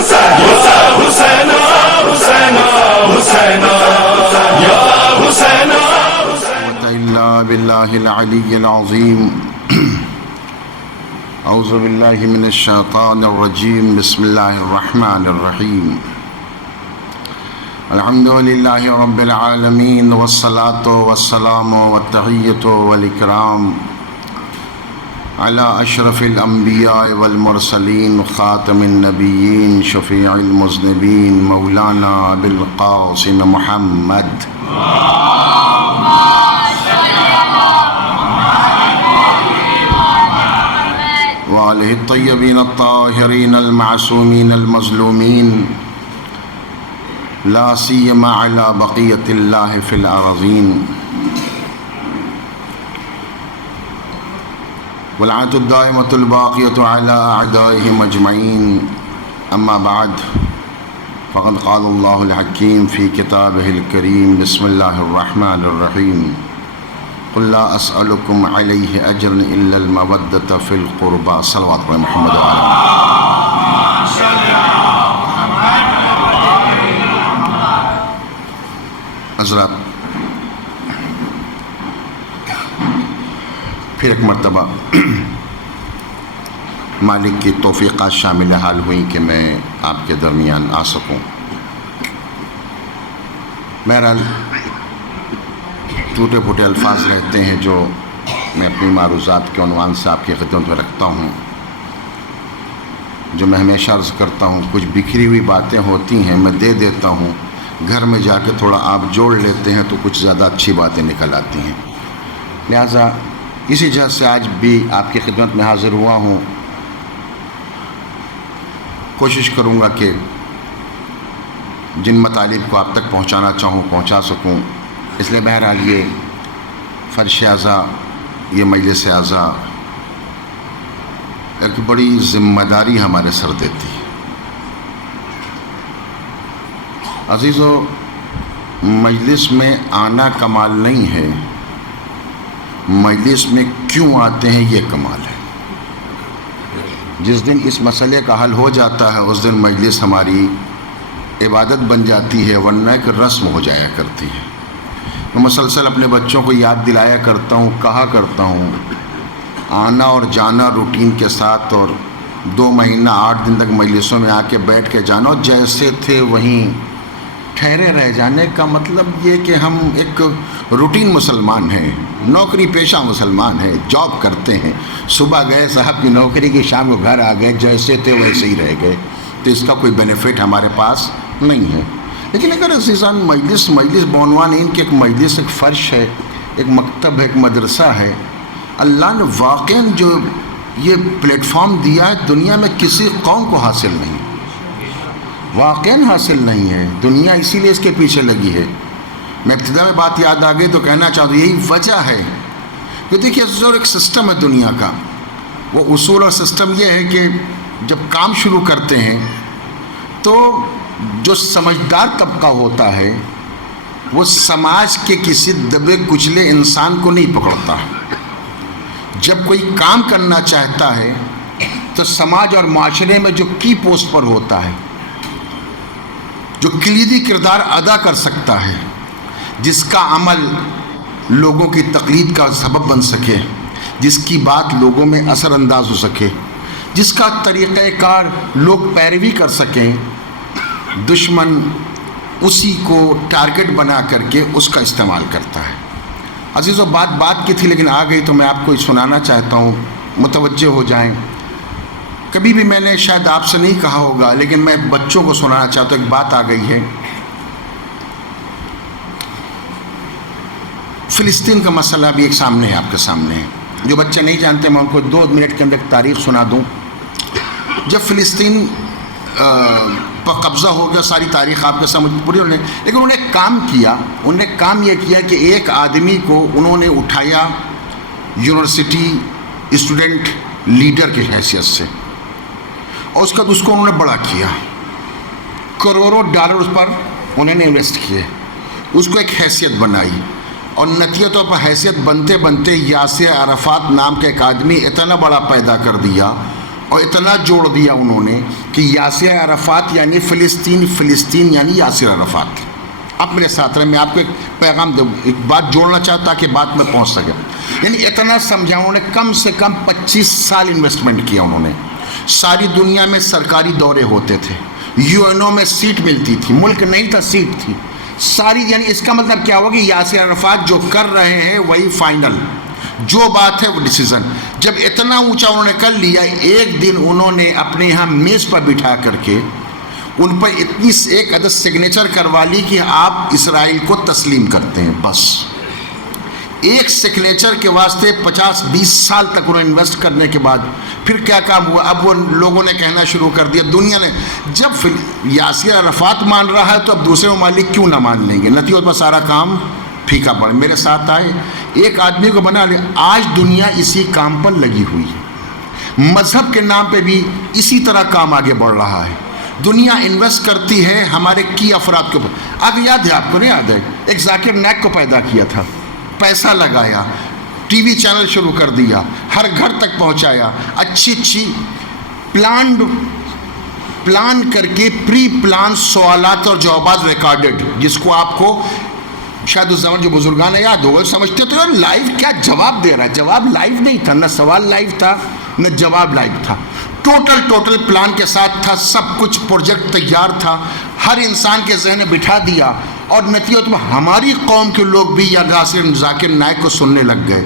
حسین حسین حسین یا حسین الا باللہ العلی العظیم اعوذ باللہ من الشیطان الرجیم بسم اللہ الرحمن الرحیم الحمد للہ رب العالمین والصلاة والسلام والتحیۃ والاکرام علی اشرف الانبیاء والمرسلین خاتم النبیین شفیع المذنبین مولانا ابی القاسم محمد وآلہ الطیبین الطاہرین المعصومین المظلومین لا سیما علی بقیت اللہ فی الارضین والعنۃ الدائمۃ الباقیۃ علی اعدائہم اجمعین اما بعد فقد قال اللہ الحکیم فی کتابہ الکریم بسم اللہ الرحمن الرحیم قل لا اسألکم علیہ اجرا الا المودۃ فی القربى صلوات علی محمد حضرات، پھر ایک مرتبہ مالک کی توفیقات شامل حال ہوئیں کہ میں آپ کے درمیان آ سکوں۔ بہرحال ٹوٹے پھوٹے الفاظ رہتے ہیں جو میں اپنی معروضات کے عنوان سے آپ کی خدمت میں رکھتا ہوں، جو میں ہمیشہ عرض کرتا ہوں کچھ بکھری ہوئی باتیں ہوتی ہیں میں دے دیتا ہوں، گھر میں جا کے تھوڑا آپ جوڑ لیتے ہیں تو کچھ زیادہ اچھی باتیں نکل آتی ہیں۔ لہٰذا اسی جہت سے آج بھی آپ کی خدمت میں حاضر ہوا ہوں، کوشش کروں گا کہ جن مطالب کو آپ تک پہنچانا چاہوں پہنچا سکوں۔ اس لیے بہرحال یہ فرش اعضاء، یہ مجلس اعضاء ایک بڑی ذمہ داری ہمارے سر دیتی ہے۔ عزیزو، مجلس میں آنا کمال نہیں ہے، مجلس میں کیوں آتے ہیں یہ کمال ہے۔ جس دن اس مسئلے کا حل ہو جاتا ہے اس دن مجلس ہماری عبادت بن جاتی ہے، ورنہ ایک رسم ہو جایا کرتی ہے۔ میں مسلسل اپنے بچوں کو یاد دلایا کرتا ہوں، کہا کرتا ہوں آنا اور جانا روٹین کے ساتھ، اور 2 مہینہ 8 دن تک مجلسوں میں آ کے بیٹھ کے جانا اور جیسے تھے وہیں ٹھہرے رہ جانے کا مطلب یہ کہ ہم ایک روٹین مسلمان ہیں، نوکری پیشہ مسلمان ہیں، جاب کرتے ہیں، صبح گئے صاحب کی نوکری کی، شام کو گھر آ گئے، جیسے تھے ویسے ہی رہ گئے، تو اس کا کوئی بینیفٹ ہمارے پاس نہیں ہے۔ لیکن اگر عزیزان مجلس بعنوان ان کی ایک مجلس، ایک فرش ہے، ایک مکتب ہے، ایک مدرسہ ہے، اللہ نے واقعاً جو یہ پلیٹ فارم دیا ہے دنیا میں کسی قوم کو حاصل نہیں، واقعاً حاصل نہیں ہے، دنیا اسی لیے اس کے پیچھے لگی ہے۔ میں ابتدا میں بات یاد آ گئی تو کہنا چاہتا ہوں یہی وجہ ہے کہ دیکھیے ایک سسٹم ہے دنیا کا، وہ اصول اور سسٹم یہ ہے کہ جب کام شروع کرتے ہیں تو جو سمجھدار طبقہ ہوتا ہے وہ سماج کے کسی دبے کچلے انسان کو نہیں پکڑتا۔ جب کوئی کام کرنا چاہتا ہے تو سماج اور معاشرے میں جو کی پوسٹ پر ہوتا ہے، جو کلیدی کردار ادا کر سکتا ہے، جس کا عمل لوگوں کی تقلید کا سبب بن سکے، جس کی بات لوگوں میں اثر انداز ہو سکے، جس کا طریقہ کار لوگ پیروی کر سکیں، دشمن اسی کو ٹارگٹ بنا کر کے اس کا استعمال کرتا ہے۔ عزیزو، بات کی تھی لیکن آ گئی تو میں آپ کو سنانا چاہتا ہوں، متوجہ ہو جائیں۔ کبھی بھی میں نے شاید آپ سے نہیں کہا ہوگا لیکن میں بچوں کو سنانا چاہتا ہوں، ایک بات آ گئی ہے۔ فلسطین کا مسئلہ بھی ایک سامنے ہے، آپ کے سامنے ہے۔ جو بچے نہیں جانتے میں ان کو 2 منٹ کے اندر ایک تاریخ سنا دوں۔ جب فلسطین پر قبضہ ہو گیا، ساری تاریخ آپ کے سامنے پوری ہونے، لیکن انہوں نے ایک کام کیا، انہوں نے کام یہ کیا کہ ایک آدمی کو انہوں نے اٹھایا یونیورسٹی اسٹوڈنٹ لیڈر کی حیثیت سے، اور اس کا اس کو انہوں نے بڑا کیا، کروڑوں ڈالر اس پر انہوں نے انویسٹ کیے، اس کو ایک حیثیت بنائی، اور نتیجہ طور پر حیثیت بنتے بنتے یاسر عرفات نام کے ایک آدمی اتنا بڑا پیدا کر دیا، اور اتنا جوڑ دیا انہوں نے کہ یاسر عرفات یعنی فلسطین، فلسطین یعنی یاسر عرفات. اب میرے ساتھ رہے، میں آپ کو ایک پیغام دوں، ایک بات جوڑنا چاہتا تاکہ بات میں پہنچ سکے. یعنی اتنا سمجھا انہوں نے، کم سے کم 25 سال انویسٹمنٹ کیا انہوں نے. ساری دنیا میں سرکاری دورے ہوتے تھے، UN میں سیٹ ملتی تھی، ملک نہیں تھا سیٹ تھی ساری. یعنی اس کا مطلب کیا ہوا کہ یاسر عرفات جو کر رہے ہیں وہی فائنل، جو بات ہے وہ ڈیسیزن. جب اتنا اونچا انہوں نے کر لیا، ایک دن انہوں نے اپنے یہاں میز پر بٹھا کر کے ان پر اتنی ایک عدد سگنیچر کروا لی کہ آپ اسرائیل کو تسلیم کرتے ہیں. بس ایک سگنیچر کے واسطے 50-20 سال تک انہوں نے انویسٹ کرنے کے بعد پھر کیا کام ہوا؟ اب وہ لوگوں نے کہنا شروع کر دیا، دنیا نے جب یاسر عرفات مان رہا ہے تو اب دوسرے ممالک کیوں نہ مان لیں گے؟ نتیجے پر سارا کام پھیکا پڑے. میرے ساتھ آئے، ایک آدمی کو بنا لے. آج دنیا اسی کام پر لگی ہوئی ہے، مذہب کے نام پہ بھی اسی طرح کام آگے بڑھ رہا ہے. دنیا انویسٹ کرتی ہے ہمارے کی افراد کے اوپر. اب یاد ہے آپ کو، نہیں یاد ہے؟ ایک ذاکر نائک کو پیدا کیا تھا، پیسہ لگایا، ٹی وی چینل شروع کر دیا، ہر گھر تک پہنچایا، اچھی پلان کر کے پری پلان سوالات اور جوابات ریکارڈڈ، جس کو آپ کو شاید اس زمان جو بزرگان یاد ہوگا سمجھتے تو لائیو کیا جواب دے رہا ہے. جواب لائیو نہیں تھا، نہ سوال لائیو تھا نہ جواب لائیو تھا. ٹوٹل پلان کے ساتھ تھا، سب کچھ پروجیکٹ تیار تھا، ہر انسان کے ذہن میں بٹھا دیا. اور نتیجہ میں ہماری قوم کے لوگ بھی یا ذاکر نائک کو سننے لگ گئے.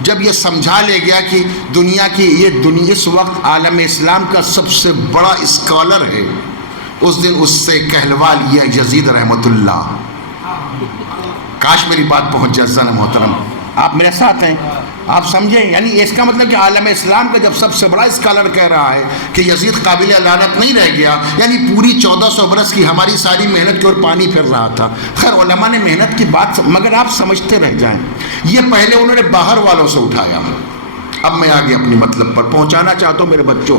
جب یہ سمجھا لے گیا کہ دنیا کی یہ اس وقت عالم اسلام کا سب سے بڑا اسکالر ہے، اس دن اس سے کہلوا لیا یزید رحمت اللہ. کاش میری بات پہنچ جائے زن محترم، آپ میرے ساتھ ہیں، آپ سمجھیں. یعنی اس کا مطلب کہ عالم اسلام کا جب سب سے بڑا اسکالر کہہ رہا ہے کہ یزید قابل لعنت نہیں رہ گیا، یعنی پوری 1400 برس کی ہماری ساری محنت کی اور پانی پھر رہا تھا. خیر علماء نے محنت کی بات، مگر آپ سمجھتے رہ جائیں. یہ پہلے انہوں نے باہر والوں سے اٹھایا. اب میں آگے اپنی مطلب پر پہنچانا چاہتا ہوں. میرے بچوں،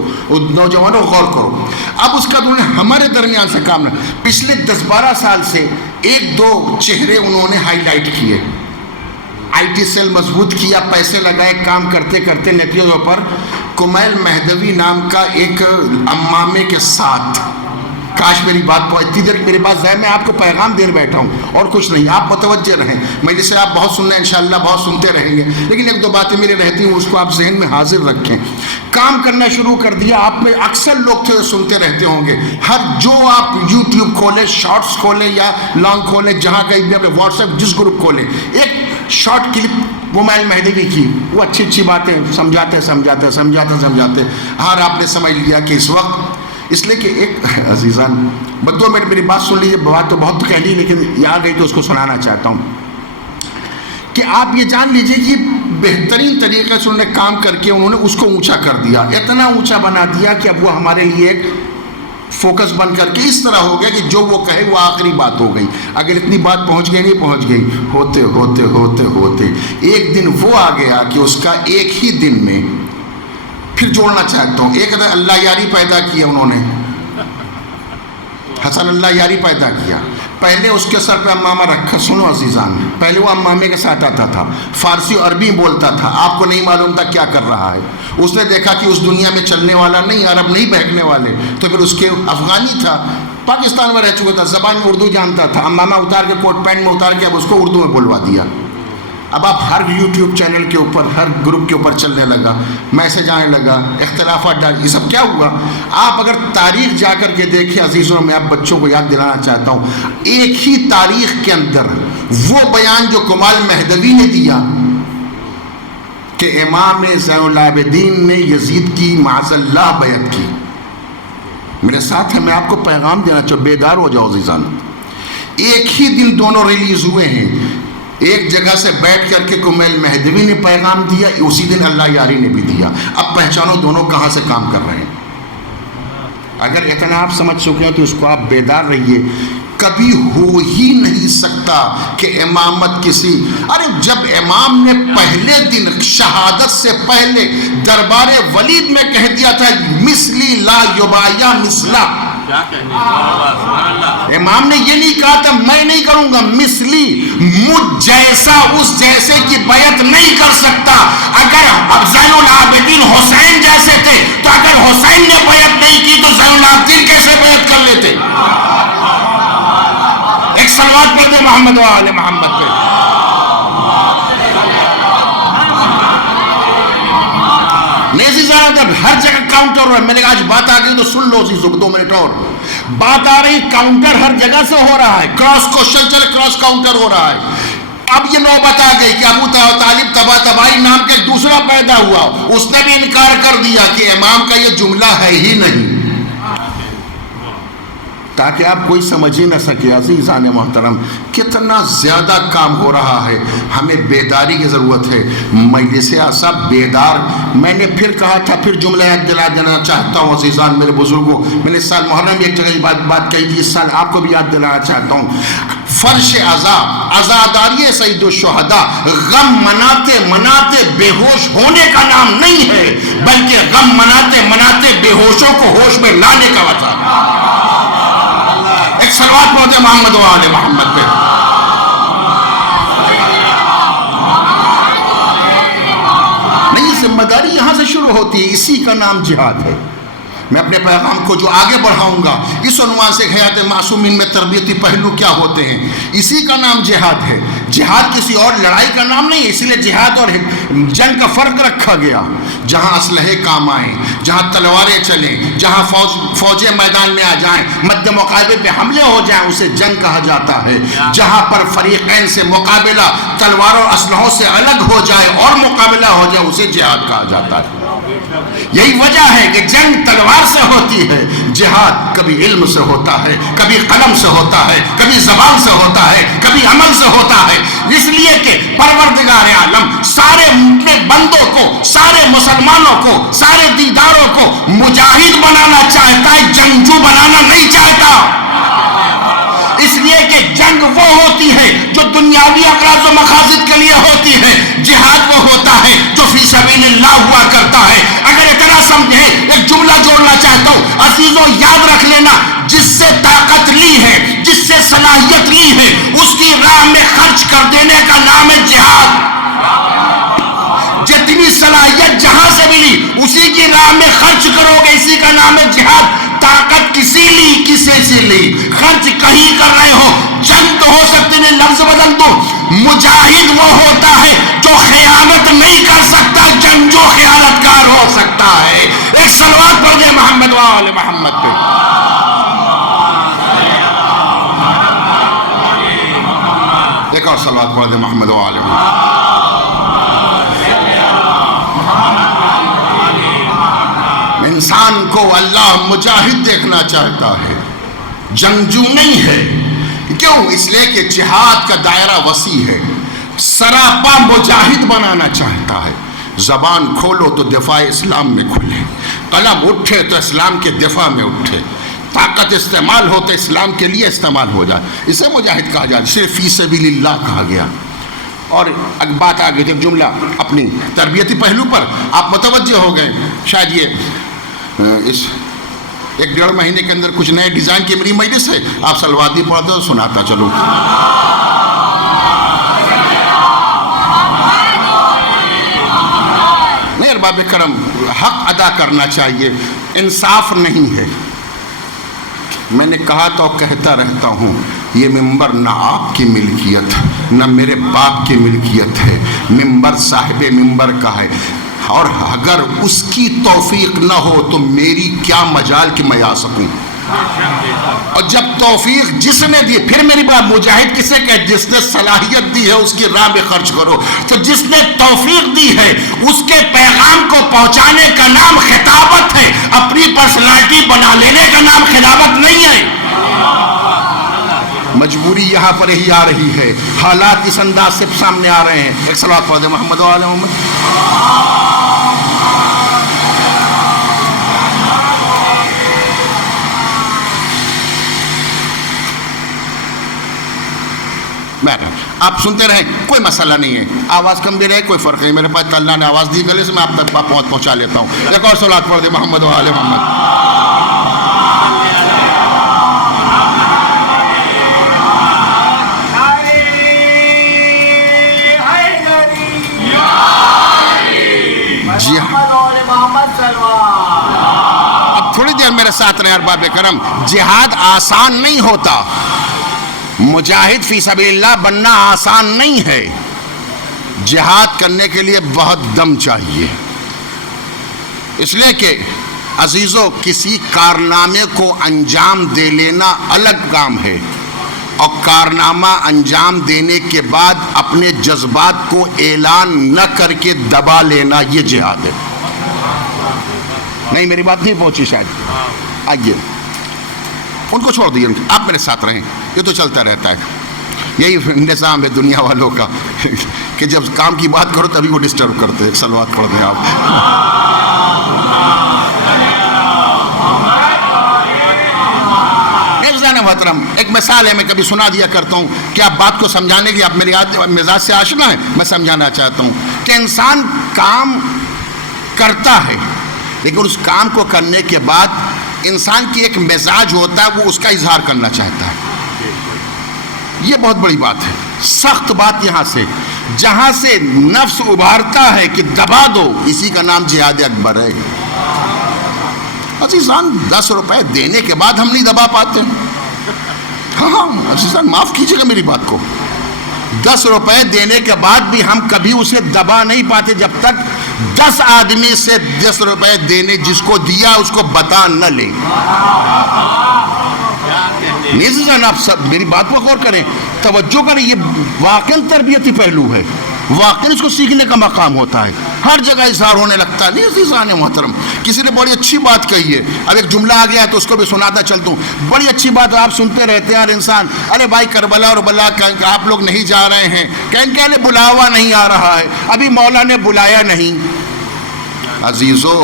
نوجوانوں غور کرو. اب اس کا انہوں نے ہمارے درمیان سے کام نہ، پچھلے 10-12 سال سے 1-2 چہرے انہوں نے ہائی لائٹ کیے. IT سیل مضبوط کیا، پیسے لگائے، کام کرتے کرتے نتیجے پر کمیل مہدوی نام کا ایک امامے کے ساتھ، کاش میری بات کو اتنی دیر میری بات ضائع، میں آپ کو پیغام دے بیٹھا ہوں اور کچھ نہیں. آپ متوجہ رہیں، مجلس سے آپ بہت سننا ہے، انشاءاللہ بہت سنتے رہیں گے، لیکن 1-2 باتیں میرے رہتی ہیں، اس کو آپ ذہن میں حاضر رکھیں. کام کرنا شروع کر دیا. آپ میں اکثر لوگ تھے سنتے رہتے ہوں گے، جو آپ YouTube کھولیں، شارٹس کھولیں یا لانگ کھولیں، جہاں کہیں بھی اپنے واٹس ایپ جس گروپ کھولیں، ایک شارٹ کلپ کمیل مہدوی کی، وہ اچھی باتیں سمجھاتے. ہاں آپ نے سمجھ لیا کہ اس وقت، اس لیے کہ ایک عزیزان بدو میری بات سن لیجیے. بات تو بہت کہہ لی لیکن یاد گئی تو اس کو سنانا چاہتا ہوں کہ آپ یہ جان لیجیے کہ بہترین طریقے سے انہوں نے کام کر کے انہوں نے اس کو اونچا کر دیا، اتنا اونچا بنا دیا کہ اب وہ ہمارے لیے ایک فوکس بن کر کے اس طرح ہو گیا کہ جو وہ کہے وہ آخری بات ہو گئی. اگر اتنی بات پہنچ گئی نہیں پہنچ گئی، ہوتے ایک دن وہ آ گیا کہ اس کا ایک ہی دن میں، پھر جوڑنا چاہتا ہوں، ایک اللہ یاری پیدا کیا انہوں نے، حسن اللہ یاری پیدا کیا. پہلے اس کے سر پہ امامہ رکھا. سنو عزیزان، پہلے وہ امامے کے ساتھ آتا تھا، فارسی اور عربی بولتا تھا، آپ کو نہیں معلوم تھا کیا کر رہا ہے. اس نے دیکھا کہ اس دنیا میں چلنے والا نہیں، عرب نہیں بہکنے والے، تو پھر اس کے افغانی تھا، پاکستان میں رہ چکا تھا، زبان میں اردو جانتا تھا، امامہ اتار کے کوٹ پینٹ میں اتار کے اب اس کو اردو میں بولوا دیا. اب آپ ہر YouTube چینل کے اوپر، ہر گروپ کے اوپر چلنے لگا، میسج آنے لگا، اختلافات ڈال. یہ سب کیا ہوا؟ آپ اگر تاریخ جا کر کے دیکھیں عزیزوں، میں آپ بچوں کو یاد دلانا چاہتا ہوں، ایک ہی تاریخ کے اندر وہ بیان جو کمال مہدوی نے دیا کہ امام زین العابدین نے یزید کی معاذ اللہ بیعت کی. میرے ساتھ ہے، میں آپ کو پیغام دینا چاہوں، بیدار ہو جاؤ عزیزان. ایک ہی دن دونوں ریلیز ہوئے ہیں، ایک جگہ سے بیٹھ کر کے کمیل مہدوی نے پیغام دیا، اسی دن اللہ یاری نے بھی دیا. اب پہچانو دونوں کہاں سے کام کر رہے ہیں. اگر اتنا آپ سمجھ چکے ہیں تو اس کو آپ بیدار رہیے. کبھی ہو ہی نہیں سکتا کہ امامت کسی، ارے جب امام نے پہلے دن شہادت سے پہلے دربار ولید میں کہہ دیا تھا مثلی لا یبایا مثلا، کیا کہنے سبحان اللہ. امام نے یہ نہیں کہا تھا میں نہیں کروں گا، مثلی مجھ جیسا اس جیسے کی بیعت نہیں کر سکتا. اگر اب زین العابدین حسین جیسے تھے تو اگر حسین نے بیعت نہیں کی تو زین العابدین کیسے بیعت کر لیتے؟ ایک صلوات پڑھ دے محمد و آل محمد پہ. جب ہر جگہ کاؤنٹر ہو رہا ہے، میں نے کہا آج بات آ گئی تو سن لو عزیزو 2 منٹ اور بات آ رہی. کاؤنٹر ہر جگہ سے ہو رہا ہے، کراس کوشچن چلے کراس کاؤنٹر ہو رہا ہے. اب یہ نوبت آ گئی کہ ابو طالب تبائی نام کا دوسرا پیدا ہوا، اس نے بھی انکار کر دیا کہ امام کا یہ جملہ ہے ہی نہیں، تاکہ آپ کوئی سمجھ ہی نہ سکے. عزیزان محترم کتنا زیادہ کام ہو رہا ہے، ہمیں بیداری کی ضرورت ہے. مجلس اعصاب بیدار. میں نے پھر کہا تھا، پھر جملہ یاد دلا دینا چاہتا ہوں عزیزان میرے بزرگوں. میں نے اس سال محرم میں ایک جگہ بات کہی تھی، اس سال آپ کو بھی یاد دلانا چاہتا ہوں. فرش عزاداری سید الشہداء غم مناتے مناتے بے ہوش ہونے کا نام نہیں ہے، بلکہ غم مناتے مناتے بے ہوشوں کو ہوش میں لانے کا وطن. ایک صلوات پڑھتے محمد و آل محمد پہ. نہیں، ذمہ داری یہاں سے شروع ہوتی ہے، اسی کا نام جہاد ہے. میں اپنے پیغام کو جو آگے بڑھاؤں گا اس عنوان سے حیات معصومین میں تربیتی پہلو کیا ہوتے ہیں، اسی کا نام جہاد ہے. جہاد کسی اور لڑائی کا نام نہیں ہے، اسی لیے جہاد اور جنگ کا فرق رکھا گیا. جہاں اسلحے کام آئیں، جہاں تلواریں چلیں، جہاں فوجیں میدان میں آ جائیں، مد مقابلے پہ حملے ہو جائیں، اسے جنگ کہا جاتا ہے. جہاں پر فریقین سے مقابلہ تلواروں اور اسلحوں سے الگ ہو جائے اور مقابلہ ہو جائے، اسے جہاد کہا جاتا ہے. یہی وجہ ہے کہ جنگ تلوار سے ہوتی ہے، جہاد کبھی علم سے ہوتا ہے، کبھی قلم سے ہوتا ہے، کبھی زبان سے ہوتا ہے، کبھی عمل سے ہوتا ہے. اس لیے کہ پروردگار عالم سارے بندوں کو، سارے مسلمانوں کو، سارے دیداروں کو مجاہد بنانا چاہتا ہے، جنگجو بنانا نہیں چاہتا. اس لیے کہ جنگ وہ ہوتی ہے جو دنیاوی اغراض و مقاصد کے لیے ہوتی ہے، جہاد وہ ہوتا ہے جو فی سبیل اللہ ہوا کرتا ہے. اگر اتنا سمجھے، ایک جملہ جوڑنا چاہتا ہوں عزیزو، یاد رکھ لینا، جس سے طاقت لی ہے، جس سے صلاحیت لی ہے، اس کی راہ میں خرچ کر دینے کا نام ہے جہاد. جتنی صلاحیت جہاں سے ملی اسی کی راہ میں خرچ کرو گے، اسی کا نام ہے جہاد. طاقت کسی لی، کسی سے لی، خرچ کہیں کر رہے ہو. جنگ تو ہو سکتے نہیں، لفظ بدل دو. مجاہد وہ ہوتا ہے جو خیانت نہیں کر سکتا، جنگ جو خیانت کار ہو سکتا ہے. ایک صلوات پڑھ دے محمد و آل محمد پہ. ایک اور صلوات پڑھ دے محمد و آل محمد. انسان کو اللہ مجاہد دیکھنا چاہتا ہے، جنگجو نہیں ہے. کیوں؟ اس لیے کہ جہاد کا دائرہ وسیع ہے. سراپا مجاہد بنانا چاہتا ہے. زبان کھولو تو دفاع اسلام میں کھلے، قلم اٹھے تو اسلام کے دفاع میں اٹھے، طاقت استعمال ہو تو اسلام کے لیے استعمال ہو جائے. اسے مجاہد کہا جائے، صرف فی سبیل اللہ کہا گیا. اور ایک بات آ گئی تھی، ایک جملہ اپنی تربیتی پہلو پر آپ متوجہ ہو گئے. شاید یہ اس 1-1.5 مہینے کے اندر کچھ نئے ڈیزائن کی میری مجلس ہے. آپ سلوات بھی پڑھتے تو سناتا چلو. نہیں ارباب کرم، حق ادا کرنا چاہیے، انصاف نہیں ہے. میں نے کہا تو کہتا رہتا ہوں، یہ ممبر نہ آپ کی ملکیت نہ میرے باپ کی ملکیت ہے. ممبر صاحب ممبر کا ہے، اور اگر اس کی توفیق نہ ہو تو میری کیا مجال کہ میں آ سکوں. اور جب توفیق جس نے دی، پھر میری بات مجاہد کسے کہ جس نے صلاحیت دی ہے اس کی راہ میں خرچ کرو. تو جس نے توفیق دی ہے اس کے پیغام کو پہنچانے کا نام خطابت ہے. اپنی پرسنالٹی بنا لینے کا نام خطابت نہیں ہے. مجبوری یہاں پر ہی آ رہی ہے، حالات اس انداز سے سامنے آ رہے ہیں. ایک صلوات پڑھ دے محمد و آل محمد. آپ سنتے رہیں، کوئی مسئلہ نہیں ہے. آواز کم بھی رہے کوئی فرق نہیں، میرے پاس اللہ نے آواز دی گلے سے میں آپ تک پہنچا لیتا ہوں. ایک اور صلوات پڑھ دے محمد و آل محمد. ساتھ رہے ارباب کرم، جہاد آسان نہیں ہوتا، مجاہد فی سبیل اللہ بننا آسان نہیں ہے، جہاد کرنے کے لیے بہت دم چاہیے۔ اس لیے کہ عزیزو کسی کارنامے کو انجام دے لینا الگ کام ہے، اور کارنامہ انجام دینے کے بعد اپنے جذبات کو اعلان نہ کر کے دبا لینا، یہ جہاد ہے۔ نہیں میری بات نہیں پہنچی شاید، آئیے ان کو چھوڑ دیجیے، آپ میرے ساتھ رہیں، یہ تو چلتا رہتا ہے، یہی نظام ہے دنیا والوں کا کہ جب کام کی بات کرو تبھی وہ ڈسٹرب کرتے ہیں۔ ایک سلوات پڑھ دیں آپ۔ محترم ایک مثال ہے، میں کبھی سنا دیا کرتا ہوں کہ آپ بات کو سمجھانے کی، آپ میری مزاج سے آشنا ہے، میں سمجھانا چاہتا ہوں کہ انسان کام کرتا ہے، لیکن اس کام کو کرنے کے بعد انسان کی ایک مزاج ہوتا ہے، وہ اس کا اظہار کرنا چاہتا ہے۔ یہ بہت بڑی بات ہے، سخت بات یہاں سے، جہاں سے نفس ابھارتا ہے کہ دبا دو، اسی کا نام جہاد اکبر ہے۔ عزیزان 10 روپے دینے کے بعد ہم نہیں دبا پاتے، ہاں عزیزان معاف کیجیے گا میری بات کو، 10 روپے دینے کے بعد بھی ہم کبھی اسے دبا نہیں پاتے جب تک 10 آدمی سے 10 روپے دینے جس کو دیا اس کو بتا نہ لیں۔ عزیزان آپ سب میری بات پر غور کریں، توجہ کریں، یہ واقعاً تربیتی پہلو ہے، واقعاً اس کو سیکھنے کا مقام ہوتا ہے، ہر جگہ اظہار ہونے لگتا ہے۔ نہیں عزیزان محترم، کسی نے بڑی اچھی بات کہی ہے، اب ایک جملہ آ گیا ہے تو اس کو بھی سناتا چلتا ہوں، بڑی اچھی بات آپ سنتے رہتے ہیں ہر انسان، ارے بھائی کربلا اور بلا آپ لوگ نہیں جا رہے ہیں، کہنے بلاوا نہیں آ رہا ہے، ابھی مولا نے بلایا نہیں۔ عزیزو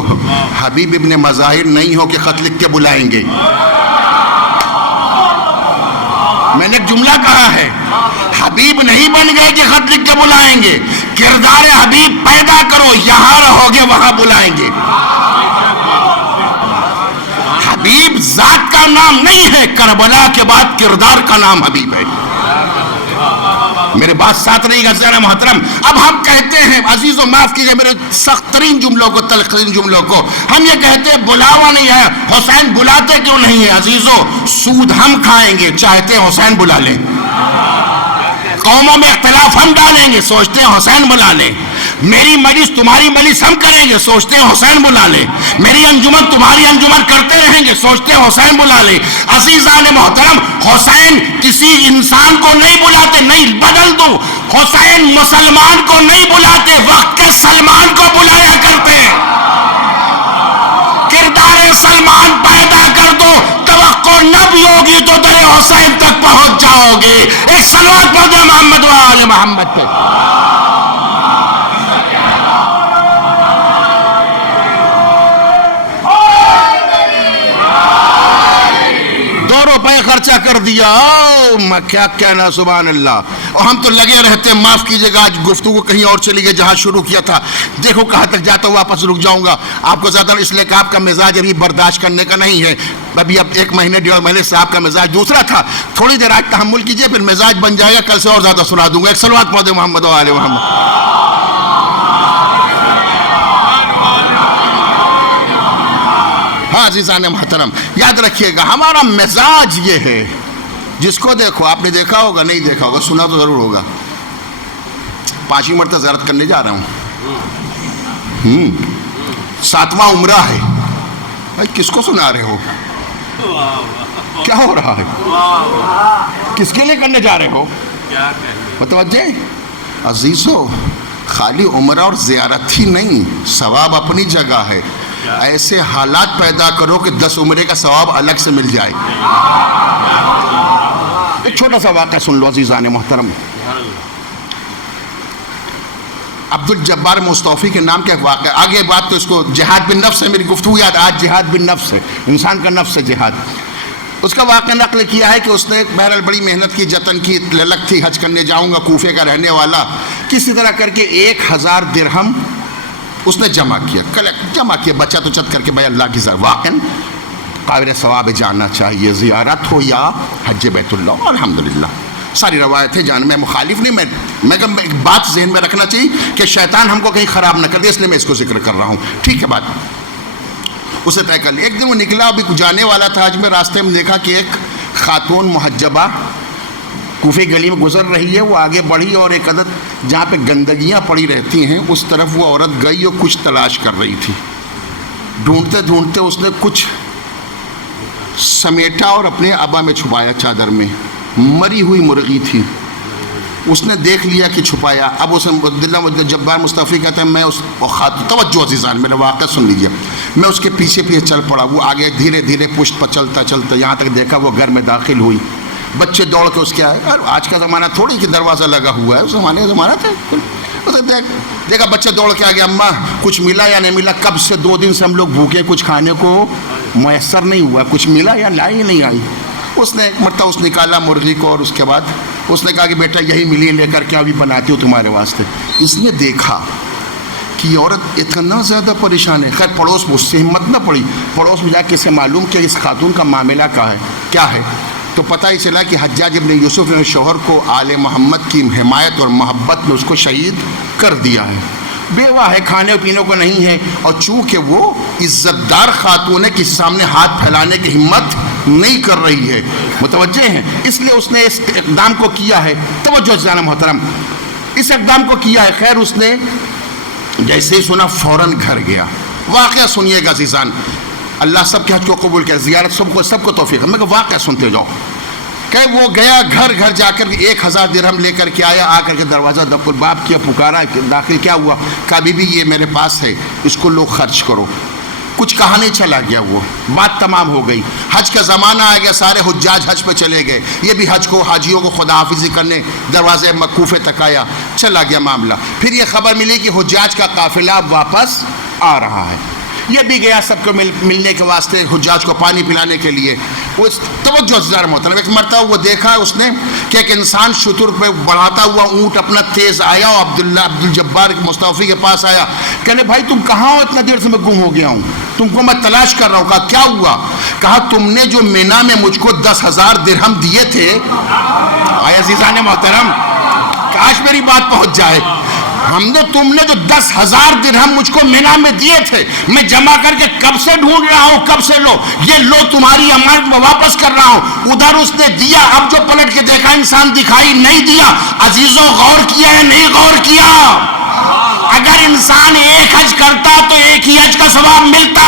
حبیب ابن مظاہر نہیں ہو کہ خط لکھ کے بلائیں گے، میں نے ایک جملہ کہا ہے، حبیب نہیں بن گئے کہ خط لکھ کے بلائیں گے، کردار حبیب پیدا کرو، یہاں رہو گے وہاں بلائیں گے۔ حبیب ذات کا نام نہیں ہے، کربلا کے بعد کردار کا نام حبیب ہے۔ میرے بات ساتھ رہی گا ذرا محترم، اب ہم کہتے ہیں عزیزو معاف کیجئے میرے سخت ترین جملوں کو، تلخ ترین جملوں کو، ہم یہ کہتے ہیں بلاوا نہیں ہے، حسین بلاتے کیوں نہیں ہے؟ عزیزو سود ہم کھائیں گے، چاہتے ہیں حسین بلا لیں، قوموں میں اختلاف ہم ڈالیں گے، سوچتے ہیں حسین بلا لیں، میری مجلس تمہاری مجلس ہم کریں گے، سوچتے ہیں حسین بلا لیں، میری انجمن تمہاری انجمن کرتے رہیں گے، سوچتے ہیں حسین بلا لیں۔ عزیزان محترم حسین کسی انسان کو نہیں بلاتے، نہیں بدل دو، حسین مسلمان کو نہیں بلاتے، وقت کے سلمان کو بلایا کرتے ہیں۔ کردار سلمان پیدا کر دو، توقع نہ بھی ہوگی تو در حسین تک پہنچ جاؤ گے۔ ایک صلوات پڑھ دو محمد و آل محمد پہ۔ 2 روپے خرچہ کر دیا، میں کیا کہنا سبحان اللہ، اور ہم تو لگے رہتے ہیں۔ معاف کیجئے گا آج گفتگو کہیں اور چلی گئی جہاں شروع کیا تھا، دیکھو کہاں تک جاتا ہوں، واپس رک جاؤں گا آپ کو زیادہ اس لیے کہ آپ کا مزاج ابھی برداشت کرنے کا نہیں ہے، ابھی اب 1 مہینے 1.5 مہینے سے آپ کا مزاج دوسرا تھا، تھوڑی دیر آج تحمل کیجئے پھر مزاج بن جائے گا، کل سے اور زیادہ سنا دوں گا۔ ایک صلوات پڑھ دیں محمد و آل محمد۔ ہاں عزیزان محترم یاد رکھیے گا ہمارا مزاج یہ ہے، جس کو دیکھو، آپ نے دیکھا ہوگا نہیں دیکھا ہوگا، سنا تو ضرور ہوگا، 5ویں مرتبہ زیارت کرنے جا رہا ہوں، 7واں عمرہ ہے، بھائی کس کو سنا رہے ہو؟ کیا ہو رہا ہے؟ کس کے لیے کرنے جا رہے ہو؟ متوجہ عزیزو، خالی عمرہ اور زیارت ہی نہیں، ثواب اپنی جگہ ہے، ایسے حالات پیدا کرو کہ 10 عمرے کا ثواب الگ سے مل جائے۔ ایک چھوٹا سا واقعہ سن لو عزیزان محترم، عبد الجبار مصطفی کے نام کا ایک واقعہ، آگے بات تو اس کو جہاد بن نفس ہے، میری گفتگو یاد آج جہاد بن نفس ہے، انسان کا نفس ہے جہاد، اس کا واقعہ نقل کیا ہے کہ اس نے بہرحال بڑی محنت کی، جتن کی، للک تھی حج کرنے جاؤں گا، کوفے کا رہنے والا، کسی طرح کر کے 1000 درہم اس نے جمع کیا، بچہ تو چت کر کے بھائی اللہ کی واقعاً قابل ثواب جاننا چاہیے، زیارت ہو یا حج بیت اللہ، الحمدللہ ساری روایتیں جان، میں مخالف نہیں، میں ایک بات ذہن میں رکھنا چاہیے کہ شیطان ہم کو کہیں خراب نہ کر دے، اس لیے میں اس کو ذکر کر رہا ہوں، ٹھیک ہے بات۔ اسے طے کر لیا. ایک دن وہ نکلا, ابھی جانے والا تھا حج میں, راستے میں دیکھا کہ ایک خاتون محجبہ کوفے گلی میں گزر رہی ہے. وہ آگے بڑھی اور ایک عدد جہاں پہ گندگیاں پڑی رہتی ہیں اس طرف وہ عورت گئی اور کچھ تلاش کر رہی تھی. ڈھونڈتے ڈھونڈتے اس نے کچھ سمیٹا اور اپنے ابا میں چھپایا چادر میں. مری ہوئی مرغی تھی. اس نے دیکھ لیا کہ چھپایا. اب اس عبداللہ جبار مصطفی کہتے ہیں میں اس توجہ عزیزان میرا واقعہ سن لیجیے, میں اس کے پیچھے پیچھے چل پڑا. وہ آگے دھیرے دھیرے پشت پر چلتا چلتا یہاں تک دیکھا وہ گھر میں داخل ہوئی. بچے دوڑ کے اس کے آئے. آج کا زمانہ تھوڑی کہ دروازہ لگا ہوا ہے, اس زمانہ تھا. دیکھا بچے دوڑ کے آگے, اماں کچھ ملا یا نہیں ملا؟ کب سے 2 دن سے ہم لوگ بھوکے, کچھ کھانے کو میسر نہیں ہوا, کچھ ملا یا لائی نہیں آئی. اس نے ایک مرتبہ اس نکالا مرغی کو اور اس کے بعد اس نے کہا کہ بیٹا یہی ملی, لے کر کے ابھی بناتی ہوں تمہارے واسطے. اس نے دیکھا کہ یہ عورت اتنا زیادہ پریشان ہے. خیر پڑوس میں اس سے ہمت نہ پڑی, پڑوس میں جا کے اسے معلوم کہ اس خاتون کا معاملہ کیا ہے. تو پتہ ہی چلا کہ حجاج ابن یوسف نے شوہر کو آل محمد کی حمایت اور محبت میں اس کو شہید کر دیا ہے. بیوہ ہے, کھانے پینے کو نہیں ہے, اور چونکہ وہ عزت دار خاتون ہے کسی سامنے ہاتھ پھیلانے کی ہمت نہیں کر رہی ہے. متوجہ ہیں؟ اس لیے اس نے اس اقدام کو کیا ہے. توجہ جانا محترم, اس اقدام کو کیا ہے. خیر اس نے جیسے ہی سنا فوراً گھر گیا. واقعہ سنیے گا عزیزان, اللہ سب کے حج کو قبول کرے, زیارت سب کو توفیق. میں کہ واقعہ سنتے جاؤ. کہ وہ گیا گھر گھر جا کر 1000 درہم لے کر کے آیا. آ کر کے دروازہ دب باب کیا, پکارا, داخل کیا ہوا؟ کہا بی بی یہ میرے پاس ہے, اس کو لوگ خرچ کرو. کچھ کہا نہیں, چلا گیا. وہ بات تمام ہو گئی. حج کا زمانہ آ گیا, سارے حجاج حج پہ چلے گئے. یہ بھی حج کو حاجیوں کو خدا حافظی کرنے دروازے مکوفے تک آیا. چلا گیا معاملہ. پھر یہ خبر ملی کہ حجاج کا قافلہ واپس آ رہا ہے. یہ بھی گیا سب کو ملنے کے واسطے, حجاج کو پانی پلانے کے لیے. وہ توجہ زار محترم, ایک مرتبہ وہ دیکھا اس نے کہ ایک انسان شتر پہ بڑھاتا ہوا اونٹ اپنا تیز آیا اور عبدالجبار مصطفی کے پاس آیا. کہنے بھائی تم کہاں ہو؟ اتنا دیر سے میں گم ہو گیا ہوں, تم کو میں تلاش کر رہا ہوں. کہا کیا ہوا؟ کہا تم نے جو مینا میں مجھ کو 10,000 درہم دیے تھے. آئے عزیزان محترم, کاش میری بات پہنچ جائے. تم نے جو 10,000 درہم مجھ کو مینا میں دیے تھے, میں جمع کر کے کب سے ڈھونڈ رہا ہوں, کب سے یہ لو تمہاری امانت میں واپس کر رہا ہوں. ادھر اس نے دیا, اب جو پلٹ کے دیکھا انسان دکھائی نہیں دیا. عزیزوں غور کیا ہے نہیں غور کیا؟ اگر انسان ایک حج کرتا تو ایک ہی حج کا ثواب ملتا.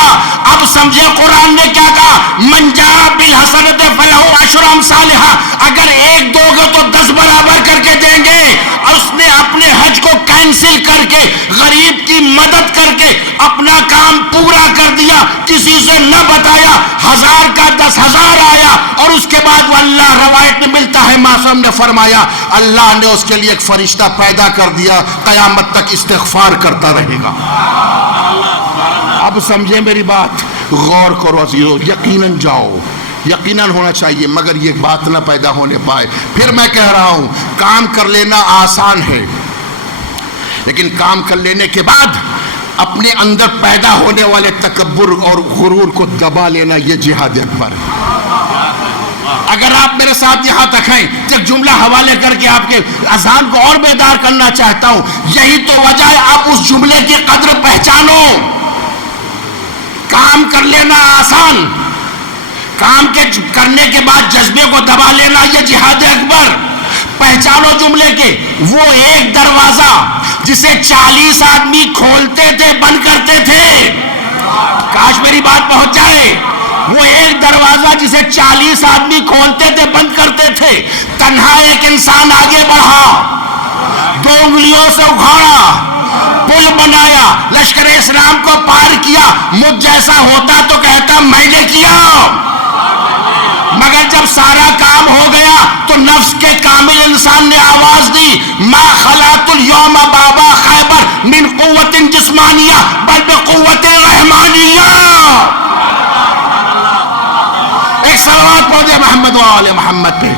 اب سمجھے قرآن نے کیا کہا, من جاء بالحسنۃ فلہ عشر امثالھا. اگر ایک دو گے تو 10 برابر کر کے دیں گے. اس نے اپنے حج کو کینسل کر کے غریب کی مدد کر کے اپنا کام پورا کر دیا, کسی سے نہ بتایا. 1000 کا 10,000 آیا, اور اس کے بعد وہ اللہ روایت میں ملتا ہے معصوم نے فرمایا اللہ نے اس کے لیے ایک فرشتہ پیدا کر دیا, قیامت تک استغفار کرتا رہے گا. اب سمجھے میری بات, غور کرو عزیزو. یقیناً جاؤ, یقیناً ہونا چاہیے, مگر یہ بات نہ پیدا ہونے پائے. پھر میں کہہ رہا ہوں کام کر لینا آسان ہے, لیکن کام کر لینے کے بعد اپنے اندر پیدا ہونے والے تکبر اور غرور کو دبا لینا, یہ جہاد اکبر ہے. اگر آپ میرے ساتھ یہاں تک ہیں, ایک جملہ حوالے کر کے آپ کے اذہان کو اور بیدار کرنا چاہتا ہوں. یہی تو وجہ ہے, آپ اس جملے کی قدر پہچانو. کام کر لینا آسان, کام کے کرنے کے بعد جذبے کو دبا لینا, یہ جہاد اکبر. پہچانو جملے کے. وہ ایک دروازہ جسے 40 آدمی کھولتے تھے بند کرتے تھے, کاش میری بات پہنچ جائے. وہ ایک دروازہ جسے 40 آدمی کھولتے تھے بند کرتے تھے, تنہا ایک انسان آگے بڑھا, 2 انگلیوں سے اکھاڑا, پل بنایا, لشکر اسلام کو پار کیا. مجھ جیسا ہوتا تو کہتا میں نے کیا. مگر جب سارا کام ہو گیا تو نفس کے کامل انسان نے آواز دی, ما خلات اليوم بابا خیبر من قوت جسمانیہ بل بقوت رحمانیہ. ایک صلوات پڑھے محمد و آل محمد پہ.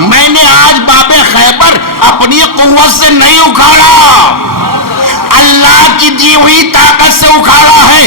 میں نے آج باب خیبر اپنی قوت سے نہیں اکھاڑا, اللہ کی دی ہوئی طاقت سے اکھاڑا ہے.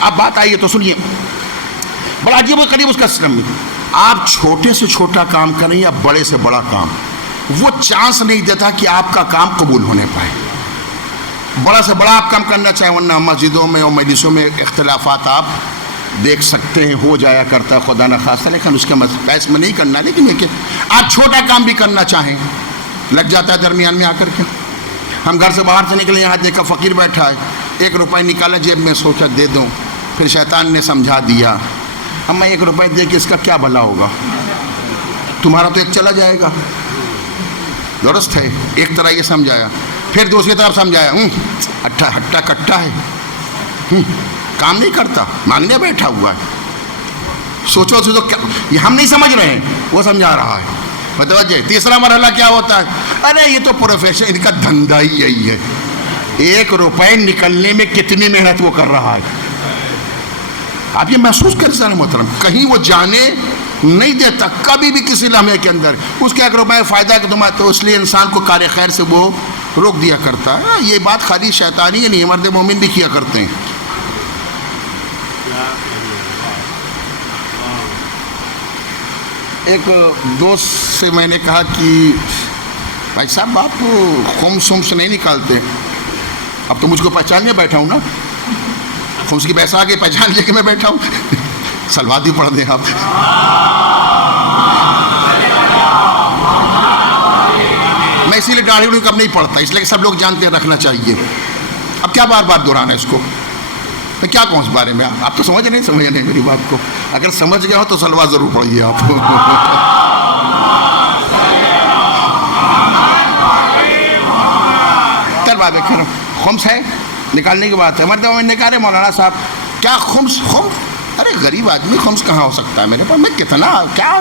اب بات آئیے تو سنیے, بڑا عجیب و غریب اس کا سسٹم ہے. آپ چھوٹے سے چھوٹا کام کریں یا بڑے سے بڑا کام, وہ چانس نہیں دیتا کہ آپ کا کام قبول ہونے پائے. بڑا سے بڑا آپ کام کرنا چاہیں, ورنہ مسجدوں میں اور مجلسوں میں اختلافات آپ دیکھ سکتے ہیں, ہو جایا کرتا ہے خدا نہ خواستہ, لیکن اس کے بحث میں نہیں کرنا. لیکن یہ کہ آپ چھوٹا کام بھی کرنا چاہیں, لگ جاتا ہے درمیان میں آ کر کے. ہم گھر سے باہر سے نکلے, یہاں دیکھا فقیر بیٹھا ہے, 1 روپے نکالا جیب میں, سوچا دے دوں, پھر شیطان نے سمجھا دیا, اب میں 1 روپے دے کے اس کا کیا بھلا ہوگا, تمہارا تو 1 چلا جائے گا. درست ہے, ایک طرح یہ سمجھایا. پھر دوسری طرف سمجھایا, ہٹا کٹا ہے, کام نہیں کرتا, مانگنے بیٹھا ہوا ہے. سوچو یہ ہم نہیں سمجھ رہے ہیں, وہ سمجھا رہا ہے. متوجہ. تیسرا مرحلہ کیا ہوتا ہے, ارے یہ تو پروفیشن, ان کا دھندا ہی یہی ہے, 1 روپے نکلنے میں کتنی محنت وہ کر رہا ہے. آپ یہ محسوس کر سکتے ہیں محترم, کہیں وہ جانے نہیں دیتا کبھی بھی کسی لمحے کے اندر اس کے 1 روپے فائدہ کہ تمہیں, تو اس لیے انسان کو کار خیر سے وہ روک دیا کرتا ہے. یہ بات خالی شیطانی ہے نہیں, مرد مومن بھی کیا کرتے ہیں. ایک دوست سے میں نے کہا کہ بھائی صاحب آپ خمس نہیں نکالتے. اب تو مجھ کو پہچاننے بیٹھا ہوں نا, خمس کی پیسہ آگے پہچان لے کے میں بیٹھا ہوں. سلوات بھی پڑھ دیں آپ. میں اسی لیے داڑھی وڑھی کب نہیں پڑھتا, اس لیے کہ سب لوگ جانتے ہیں, رکھنا چاہیے. اب کیا بار بار دہرانا ہے اس کو, میں کیا کہوں اس بارے میں. آپ تو سمجھ نہیں میری بات کو. اگر سمجھ گیا ہو تو سلوات ضرور پڑھیے آپ. چل بات ہے, خمس ہے نکالنے کی بات ہے. مرتبہ میں نے کہا مولانا صاحب کیا خمس, ارے غریب آدمی خمس کہاں ہو سکتا ہے میرے پاس, میں کتنا کیا,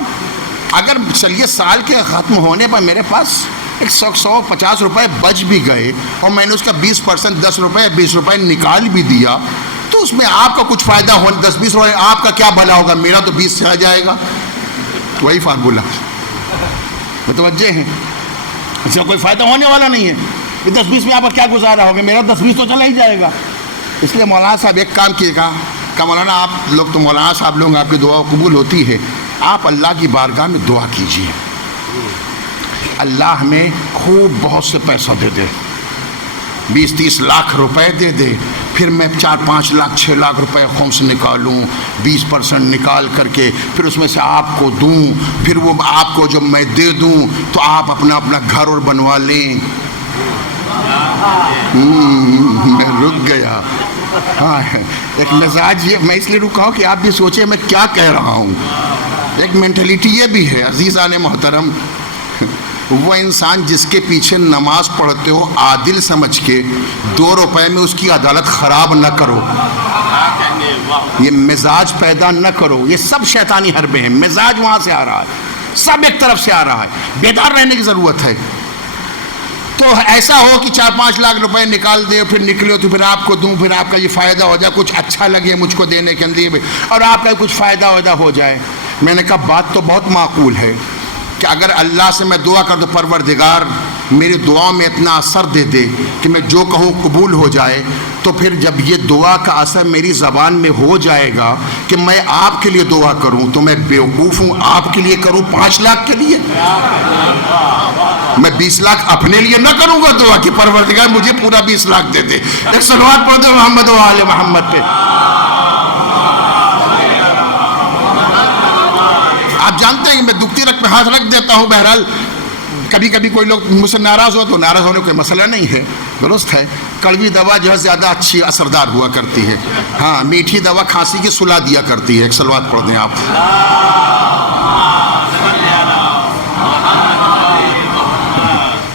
اگر چلیے سال کے ختم ہونے پر میرے پاس 150 روپے بچ بھی گئے اور میں نے اس کا 20% 10 روپے 20 روپے نکال بھی دیا, تو اس میں آپ کا کچھ فائدہ ہو, 10-20 روپے آپ کا کیا بھلا ہوگا, میرا تو 20 سے آ جائے گا. وہی فارمولہ, متوجہ ہیں, اس کا کوئی فائدہ ہونے والا نہیں ہے. 10-20 میں آپ کا کیا گزارا ہوگا, میرا 10-20 تو چلا ہی جائے گا. اس لیے مولانا صاحب ایک کام کیے گا کہ مولانا آپ لوگ تو مولانا صاحب لوگ آپ کی دعا قبول ہوتی ہے, آپ اللہ کی بارگاہ میں دعا کیجیے, اللہ ہمیں خوب بہت سے پیسہ دے دے, 20-30 لاکھ روپے دے دے, پھر میں 4-5 لاکھ 6 لاکھ روپے خمس نکالوں, 20% نکال کر کے پھر اس میں سے آپ کو دوں, پھر وہ آپ کو جب میں دے دوں تو آپ اپنا گھر اور بنوا لیں. میں رک گیا. ہاں, ایک مزاج یہ, میں اس لیے رکا ہوں کہ آپ بھی سوچیں میں کیا کہہ رہا ہوں. ایک مینٹلیٹی یہ بھی ہے عزیزان محترم, وہ انسان جس کے پیچھے نماز پڑھتے ہو عادل سمجھ کے 2 روپے میں اس کی عدالت خراب نہ کرو, یہ مزاج پیدا نہ کرو. یہ سب شیطانی حربے ہیں, مزاج وہاں سے آ رہا ہے, سب ایک طرف سے آ رہا ہے. بیدار رہنے کی ضرورت ہے. تو ایسا ہو کہ 4-5 لاکھ روپے نکال دے, پھر نکلے تو پھر آپ کو دوں, پھر آپ کا یہ فائدہ ہو جائے, کچھ اچھا لگے مجھ کو دینے کے لیے اور آپ کا کچھ فائدہ ہو جائے. میں نے کہا بات تو بہت معقول ہے کہ اگر اللہ سے میں دعا کر دوں پروردگار میری دعا میں اتنا اثر دے دے کہ میں جو کہوں قبول ہو جائے, تو پھر جب یہ دعا کا اثر میری زبان میں ہو جائے گا کہ میں آپ کے لیے دعا کروں, تو میں بیوقوف ہوں آپ کے لیے کروں 5 لاکھ کے لیے, میں 20 لاکھ اپنے لیے نہ کروں گا دعا کہ پروردگار مجھے پورا 20 لاکھ دے دے. ایک صلوات پڑھ دو محمد و آل محمد پہ. آپ جانتے ہیں کہ میں دکھتی رکھ پہ ہاتھ رکھ دیتا ہوں. بہرحال کبھی کبھی کوئی لوگ مجھ سے ناراض ہو تو ناراض ہونے کوئی مسئلہ نہیں ہے, درست ہے. کڑوی دوا جو ہے زیادہ اچھی اثردار ہوا کرتی ہے, ہاں میٹھی دوا کھانسی کی سلا دیا کرتی ہے. ایک صلوات پڑھ دیں آپ.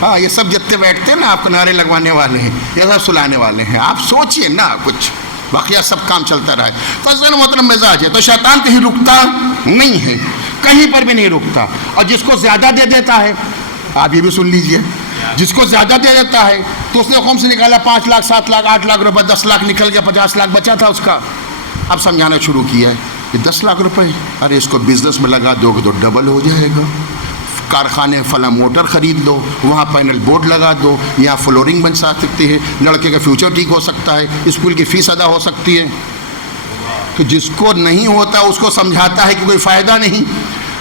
ہاں یہ سب جتنے بیٹھتے ہیں نا آپ کو نعرے لگوانے والے ہیں, یہ سب سلانے والے ہیں. آپ سوچئے نا کچھ, باقیہ سب کام چلتا رہا ہے. تو اس محترم مزاج ہے. تو شیطان کہیں رکتا نہیں ہے, کہیں پر بھی نہیں رکتا. اور جس کو زیادہ دے دیتا ہے, آپ یہ بھی سن لیجئے, جس کو زیادہ دے دیتا ہے تو اس نے قوم سے نکالا 5 لاکھ 7 لاکھ 8 لاکھ روپے, 10 لاکھ نکل گیا, 50 لاکھ بچا تھا اس کا. اب سمجھانا شروع کیا ہے کہ 10 لاکھ روپے, ارے اس کو بزنس میں لگا دو گے تو ڈبل ہو جائے گا, کارخانے فلاں موٹر خرید لو، وہاں پینل بورڈ لگا دو، یہاں فلورنگ بن سکتی ہے، لڑکے کا فیوچر ٹھیک ہو سکتا ہے، اسکول کی فیس ادا ہو سکتی ہے. کہ جس کو نہیں ہوتا اس کو سمجھاتا ہے کہ کوئی فائدہ نہیں،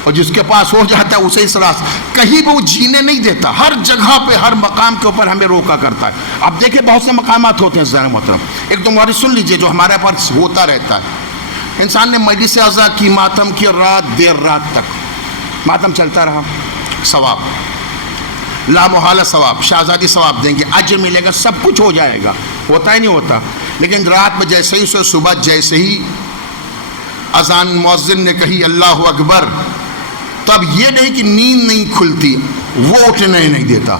اور جس کے پاس ہو جاتا ہے اسے اس راست کہیں بھی وہ جینے نہیں دیتا. ہر جگہ پہ ہر مقام کے اوپر ہمیں روکا کرتا ہے. اب دیکھیں بہت سے مقامات ہوتے ہیں عزیزان محترم، ایک تو ہماری سن لیجئے جو ہمارے پاس ہوتا رہتا ہے. انسان نے مجلس عزا کی، ماتم کی، رات دیر رات تک ماتم چلتا رہا، ثواب لا محالہ، ثواب شہزادی ثواب دیں گے، اجر ملے گا، سب کچھ ہو جائے گا. ہوتا ہی نہیں ہوتا. لیکن رات میں جیسے ہی اسے صبح جیسے ہی اذان مؤذن نے کہی اللہ اکبر، تب یہ نہیں کہ نیند نہیں کھلتی، وہ اٹھنے نہیں دیتا،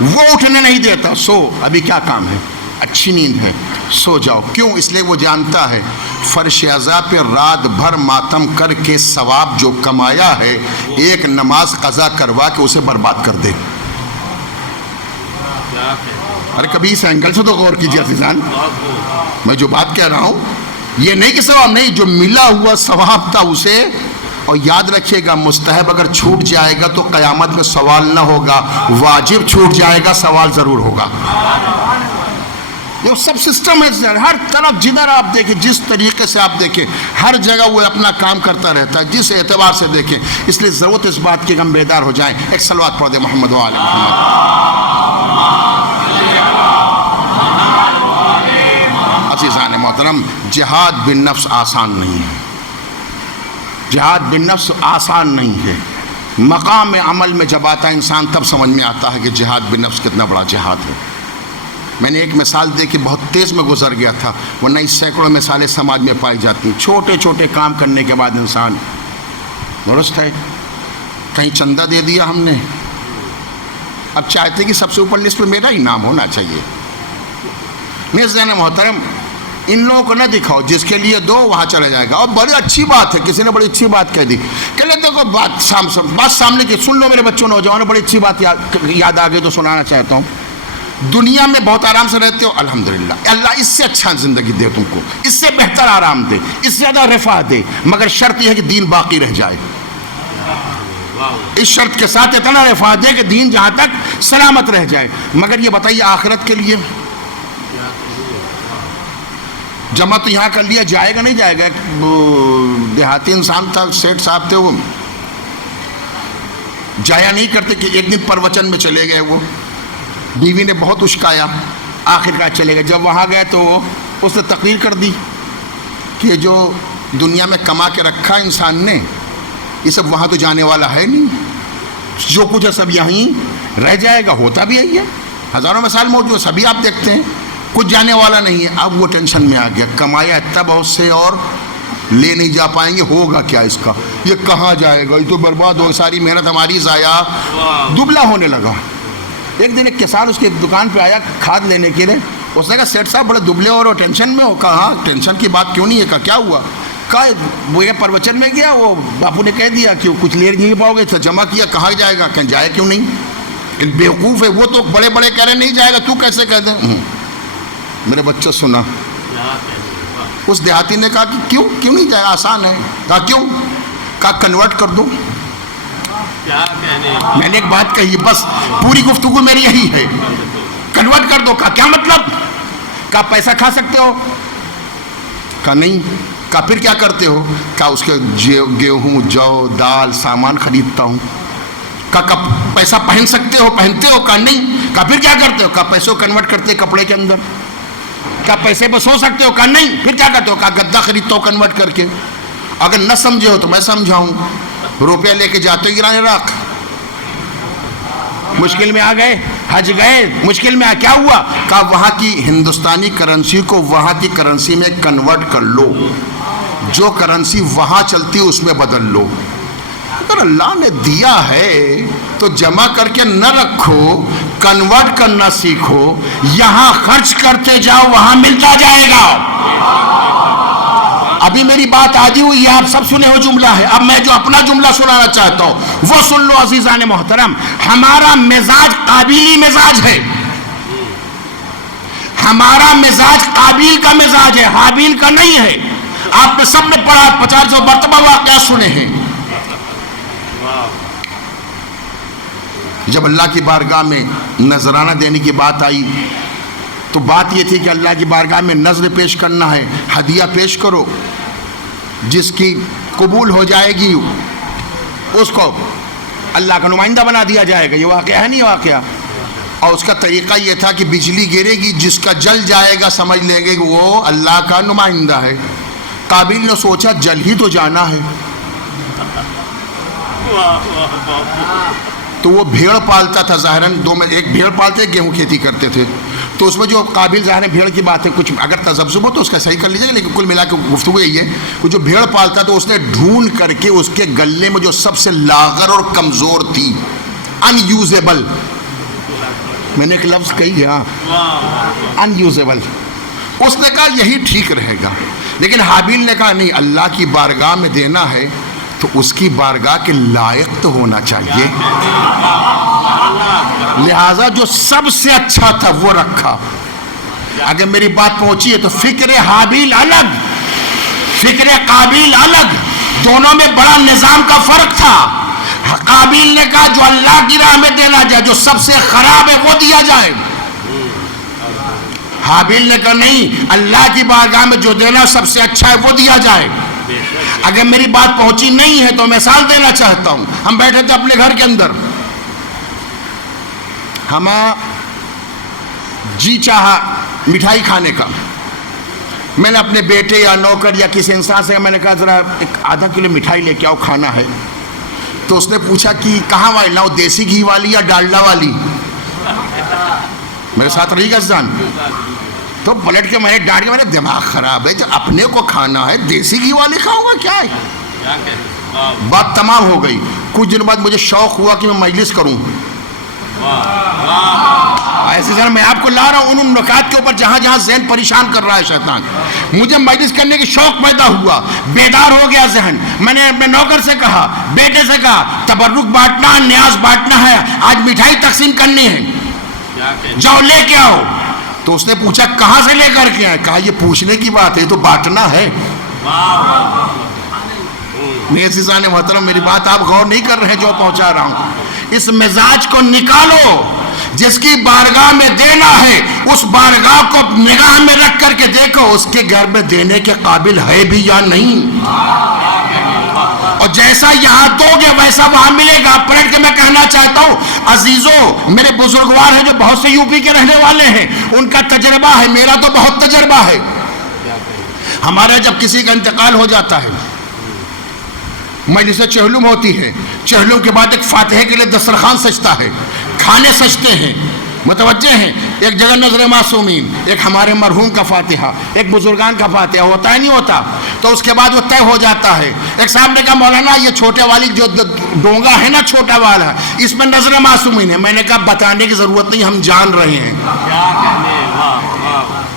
وہ اٹھنے نہیں دیتا. سو ابھی کیا کام ہے، اچھی نیند ہے، سو جاؤ. کیوں؟ اس لیے وہ جانتا ہے فرش عزا پہ رات بھر ماتم کر کے ثواب جو کمایا ہے ایک نماز قضا کروا کے اسے برباد کر دے. ارے کبھی اس اینگل سے تو غور کیجیے عزیزان، میں جو بات کہہ رہا ہوں یہ نہیں کہ ثواب نہیں، جو ملا ہوا ثواب تھا اسے. اور یاد رکھیے گا مستحب اگر چھوٹ جائے گا تو قیامت میں سوال نہ ہوگا، واجب چھوٹ جائے گا سوال ضرور ہوگا. یہ سب سسٹم ہے ہر طرف، جدھر آپ دیکھیں، جس طریقے سے آپ دیکھیں، ہر جگہ وہ اپنا کام کرتا رہتا ہے، جس اعتبار سے دیکھیں. اس لیے ضرورت اس بات کی کہ ہم بیدار ہو جائیں. ایک صلوات پڑھ دیں محمد و آل محمد. عزیزان محترم، جہاد بن نفس آسان نہیں ہے، جہاد بن نفس آسان نہیں ہے. مقام عمل میں جب آتا ہے انسان تب سمجھ میں آتا ہے کہ جہاد بن نفس کتنا بڑا جہاد ہے. میں نے ایک مثال دیکھی، بہت تیز میں گزر گیا تھا، ورنہ اس سینکڑوں مثالیں سماج میں پائی جاتی ہیں. چھوٹے چھوٹے کام کرنے کے بعد انسان درست ہے، کہیں چندہ دے دیا ہم نے، اب چاہتے کہ سب سے اوپر لسٹ میں میرا ہی نام ہونا چاہیے. میرے ذہن محترم ان لوگوں کو نہ دکھاؤ، جس کے لیے دو وہاں چلا جائے گا. اور بڑی اچھی بات ہے، کسی نے بڑی اچھی بات کہہ دی کہ لے دیکھو بات سامنے کی سن لو. میرے بچوں نوجوانوں بڑی اچھی بات یاد آ گئی تو سنانا چاہتا ہوں. دنیا میں بہت آرام سے رہتے ہو، الحمدللہ، اللہ اس سے اچھا زندگی دے تم کو، اس سے بہتر آرام دے، اس سے زیادہ رفاہ دے، مگر شرط یہ ہے کہ دین باقی رہ جائے. اس شرط کے ساتھ اتنا رفاہ دے کہ دین جہاں تک سلامت رہ جائے. مگر یہ بتائیے آخرت کے لیے جمع تو یہاں کر لیا جائے گا نہیں جائے گا. دیہاتی انسان تھا، سیٹ صاحب تھے، وہ جایا نہیں کرتے کہ ایک دن پروچن میں چلے گئے. وہ بیوی نے بہت اشکایا، آخرکار چلے گئے. جب وہاں گئے تو اس نے تقریر کر دی کہ جو دنیا میں کما کے رکھا انسان نے یہ سب وہاں تو جانے والا ہے نہیں، جو کچھ ہے سب یہیں رہ جائے گا. ہوتا بھی ہے، ہزاروں مثال موجود ہیں، سبھی آپ دیکھتے ہیں، کچھ جانے والا نہیں ہے. اب وہ ٹینشن میں آ گیا، کمایا اتنا بہت سے اور لے نہیں جا پائیں گے، ہوگا کیا اس کا، یہ کہاں جائے گا، یہ تو برباد ہو، ساری محنت ہماری ضائع. دبلا ہونے لگا. ایک دن ایک کسان اس کی دکان پہ آیا کھاد لینے کے لیے. اس نے کہا سیٹ صاحب بڑے دبلے اور ٹینشن میں ہو. کہا ہاں ٹینشن کی بات کیوں نہیں ہے. کہا کیا ہوا. کہا وہ یہ پروچن میں گیا، وہ باپو نے کہہ دیا کہ کچھ لے نہیں پاؤ گے، جمع کیا، کہاں جائے گا. کہیں جائے کیوں نہیں، بیوقوف ہے وہ، تو بڑے بڑے کہہ رہے نہیں جائے گا، تو کیسے کہہ دیں. میرے بچہ سنا. اس دیہاتی نے کہا کہ کیوں نہیں جائے، آسان ہے. کہا کیوں. کہا کنورٹ کر دو. میں نے ایک بات کہی، بس پوری گفتگو میری یہی ہے، کنورٹ کر دو. کہا کیا مطلب. کہا پیسہ کھا سکتے ہو. کہا نہیں. کہا پھر کیا کرتے ہو. کہا اس کے گیہوں جو دال سامان خریدتا ہوں. کہا پیسہ پہن سکتے ہو، پہنتے ہو. کہا نہیں. کہا پھر کیا کرتے ہو. کہا پیسوں کنورٹ کرتے کپڑے کے اندر. کہا پیسے پہ سو سکتے ہو. کہا نہیں. پھر کیا کرتے ہو. کہا گدا خریدتا ہو کنورٹ کر کے. اگر نہ سمجھے ہو تو میں سمجھاؤں. روپیہ لے کے جاتے ہو ایران عراق، مشکل میں آ گئے، حج گئے، مشکل میں کیا ہوا. کہا وہاں کی ہندوستانی کرنسی کو وہاں کی کرنسی میں کنورٹ کر لو، جو کرنسی وہاں چلتی اس میں بدل لو. اگر اللہ نے دیا ہے تو جمع کر کے نہ رکھو، کنورٹ کرنا سیکھو. یہاں خرچ کرتے جاؤ، وہاں ملتا جائے گا. ابھی میری بات آدھی ہوئی ہے، آپ سب سنے ہو جملہ ہے. اب میں جو اپنا جملہ سنانا چاہتا ہوں وہ سن لو عزیزان محترم. ہمارا مزاج قابیلی مزاج ہے، ہمارا مزاج قابیل کا مزاج ہے، حابیل کا نہیں ہے. آپ نے سب نے پڑھا، 50 مرتبہ واقعہ سنے ہیں. جب اللہ کی بارگاہ میں نذرانہ دینے کی بات آئی تو بات یہ تھی کہ اللہ کی بارگاہ میں نذر پیش کرنا ہے، ہدیہ پیش کرو، جس کی قبول ہو جائے گی اس کو اللہ کا نمائندہ بنا دیا جائے گا۔ یہ واقعہ ہے نہیں واقعہ؟ اور اس کا طریقہ یہ تھا کہ بجلی گرے گی، جس کا جل جائے گا سمجھ لیں گے کہ وہ اللہ کا نمائندہ ہے۔ قابیل نے سوچا جل ہی تو جانا ہے، تو وہ بھیڑ پالتا تھا، ظاہراً دو میں ایک بھیڑ پالتے گیہوں کھیتی کرتے تھے، تو اس میں جو قابل ظاہر بھیڑ کی بات ہے، کچھ اگر تذبذب ہو تو اس کا صحیح کر لیجیے، لیکن کل ملا کے گفتگو یہی ہے کہ جو بھیڑ پالتا تو اس نے ڈھونڈ کر کے اس کے گلے میں جو سب سے لاغر اور کمزور تھی، ان یوزیبل، میں نے ایک لفظ کہی ہے ان یوزیبل، اس نے کہا یہی ٹھیک رہے گا۔ لیکن حابیل نے کہا نہیں، اللہ کی بارگاہ میں دینا ہے تو اس کی بارگاہ کے لائق تو ہونا چاہیے، لہذا جو سب سے اچھا تھا وہ رکھا۔ اگر میری بات پہنچی ہے تو فکر حابیل الگ، فکر قابیل الگ، دونوں میں بڑا نظام کا فرق تھا۔ قابیل نے کہا جو اللہ کی راہ میں دینا جائے، جو سب سے خراب ہے وہ دیا جائے۔ حابیل نے کہا نہیں، اللہ کی بارگاہ میں جو دینا سب سے اچھا ہے وہ دیا جائے۔ اگر میری بات پہنچی نہیں ہے تو مثال دینا چاہتا ہوں۔ ہم بیٹھے تھے اپنے گھر کے اندر، ہمیں جی چاہا مٹھائی کھانے کا، میں نے اپنے بیٹے یا نوکر یا کسی انسان سے میں نے کہا ذرا ایک آدھا کلو مٹھائی لے کے آؤ، کھانا ہے۔ تو اس نے پوچھا کہ کہاں والی لاؤ، دیسی گھی والی یا ڈالڈا والی؟ میرے ساتھ رہی گا زان؟ تو پلٹ کے میں نے ڈانٹ کے، میں نے دماغ خراب ہے، جب اپنے کو کھانا ہے دیسی گھی والی کھاؤں گا کیا ہے؟ بات تمام ہو گئی۔ کچھ دن بعد مجھے شوق ہوا کہ میں مجلس کروں، ایسی طرح میں آپ کو لا رہا ہوں ان نکات کے اوپر جہاں جہاں ذہن پریشان کر رہا ہے شیطان۔ مجھے مجلس کرنے کی شوق پیدا ہوا، بیدار ہو گیا ذہن۔ میں نے اپنے نوکر سے کہا، بیٹے سے کہا تبرک بانٹنا، نیاز بانٹنا ہے، آج مٹھائی تقسیم کرنی ہے، جاؤ لے کے آؤ۔ تو اس نے پوچھا کہاں سے لے کر کے آئے؟ کہا یہ پوچھنے کی بات ہے، تو بانٹنا ہے۔ میرے عزیزان محترم، میری بات آپ غور نہیں کر رہے ہیں جو پہنچا رہا ہوں۔ اس مزاج کو نکالو، جس کی بارگاہ میں دینا ہے اس بارگاہ کو نگاہ میں رکھ کر کے دیکھو اس کے گھر میں دینے کے قابل ہے بھی یا نہیں، اور جیسا یہاں دو گے ویسا وہاں ملے گا۔ پلٹ کے میں کہنا چاہتا ہوں عزیزوں، میرے بزرگوار ہیں جو بہت سے یو پی کے رہنے والے ہیں، ان کا تجربہ ہے، میرا تو بہت تجربہ ہے۔ ہمارا جب کسی کا انتقال ہو جاتا ہے، مجلس چہلم ہوتی ہے، چہلم کے بعد ایک فاتحے کے لیے دسترخوان سجتا ہے، کھانے سجتے ہیں، متوجہ ہیں، ایک جگہ نظر معصومین، ایک ہمارے مرحوم کا فاتحہ، ایک بزرگان کا فاتحہ ہوتا ہے نہیں ہوتا؟ تو اس کے بعد وہ طے ہو جاتا ہے۔ ایک صاحب نے کہا مولانا یہ چھوٹے والی جو ڈونگا ہے نا، چھوٹا والا، اس میں نظر معصومین ہے۔ میں نے کہا بتانے کی ضرورت نہیں، ہم جان رہے ہیں۔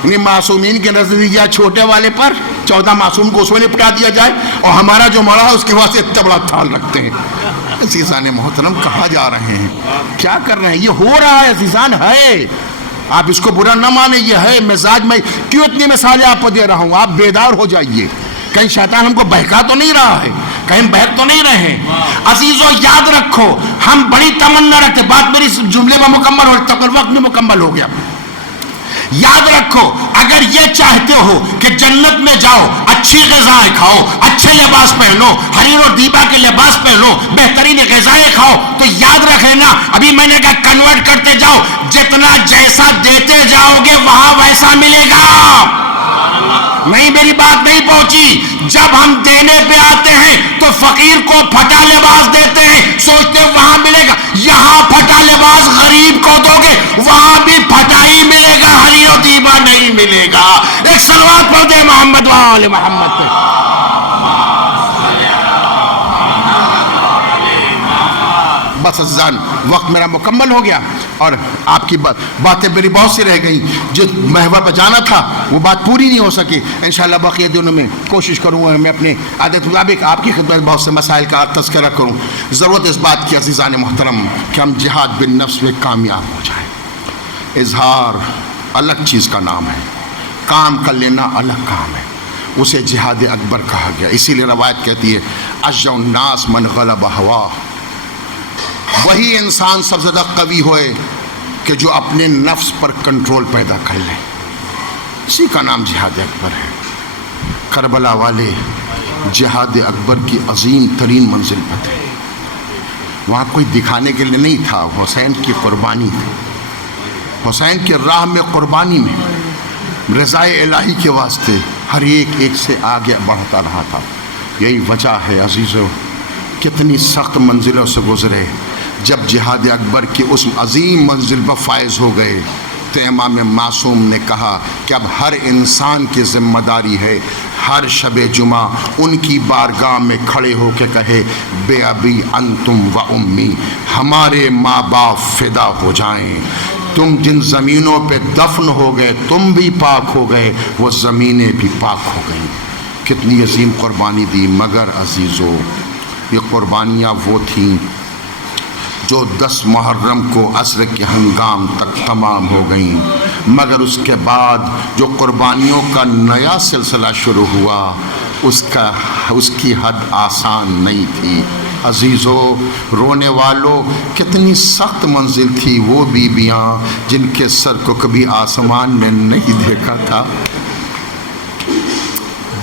یعنی معصومین کے نظریہ چھوٹے والے پر 14 معصوم کو اس میں نپٹا دیا جائے، اور ہمارا جو مولا ہے اس کے واسطے اتنا بڑا تھال رکھتے ہیں۔ عزیزان محترم کہاں جا رہے ہیں، کیا کر رہے ہیں؟ یہ ہو رہا ہے عزیزان، ہے، آپ اس کو برا نہ مانیں، یہ ہے مزاج۔ میں کیوں اتنی مثالیں آپ کو دے رہا ہوں؟ آپ بیدار ہو جائیے، کہیں شیطان ہم کو بہکا تو نہیں رہا ہے، کہیں بہک تو نہیں رہے ہیں۔ عزیزو یاد رکھو، ہم بڑی تمنا رکھتے، بات میری جملے میں مکمل ہو، تب وقت بھی مکمل ہو گیا۔ یاد رکھو، اگر یہ چاہتے ہو کہ جنت میں جاؤ، اچھی غذائیں کھاؤ، اچھے لباس پہنو، حریر و دیبا کے لباس پہنو، بہترین غذائیں کھاؤ، تو یاد رکھیں نا، ابھی میں نے کہا کنورٹ کرتے جاؤ، جتنا جیسا دیتے جاؤ گے وہاں ویسا ملے گا۔ نہیں، میری بات نہیں پہنچی۔ جب ہم دینے پہ آتے ہیں تو فقیر کو پھٹا لباس دیتے ہیں، سوچتے وہاں ملے گا، یہاں پھٹا لباس غریب کو دو گے وہاں بھی پھٹا ہی ملے گا، حریر و دیبا نہیں ملے گا۔ ایک صلوات پڑھ دے محمد وآل محمد پہ۔ بس عزیزان، وقت میرا مکمل ہو گیا، اور آپ کی باتیں میری بہت سی رہ گئیں، جو محور پہ جانا تھا وہ بات پوری نہیں ہو سکی۔ انشاءاللہ بقیہ دنوں میں کوشش کروں گا میں اپنے عادت مطابق آپ کی خدمت بہت سے مسائل کا تذکرہ کروں۔ ضرورت اس بات کی عزیزان محترم کہ ہم جہاد بالنفس میں کامیاب ہو جائیں۔ اظہار الگ چیز کا نام ہے، کام کر لینا الگ کام ہے، اسے جہاد اکبر کہا گیا۔ اسی لیے روایت کہتی ہے اشجع الناس من غلب ہوا، وہی انسان سب سے زیادہ قوی ہوئے کہ جو اپنے نفس پر کنٹرول پیدا کر لے. اسی کا نام جہاد اکبر ہے. کربلا والے جہاد اکبر کی عظیم ترین منزل پر تھے. وہاں کوئی دکھانے کے لیے نہیں تھا، حسین کی قربانی تھی. حسین کی راہ میں قربانی میں رضائے الہی کے واسطے ہر ایک سے آگے بڑھتا رہا تھا. یہی وجہ ہے عزیزو، کتنی سخت منزلوں سے گزرے. جب جہاد اکبر کی اس عظیم منزل پر فائز ہو گئے تو امام معصوم نے کہا کہ اب ہر انسان کی ذمہ داری ہے ہر شب جمعہ ان کی بارگاہ میں کھڑے ہو کے کہے بے ابی انتم و امی، ہمارے ماں باپ فدا ہو جائیں. تم جن زمینوں پہ دفن ہو گئے تم بھی پاک ہو گئے، وہ زمینیں بھی پاک ہو گئیں. کتنی عظیم قربانی دی. مگر عزیزو، یہ قربانیاں وہ تھیں جو 10 محرم کو عصر کے ہنگام تک تمام ہو گئیں. مگر اس کے بعد جو قربانیوں کا نیا سلسلہ شروع ہوا اس کی حد آسان نہیں تھی. عزیزو، رونے والوں، کتنی سخت منزل تھی وہ بیویاں جن کے سر کو کبھی آسمان نے نہیں دیکھا تھا.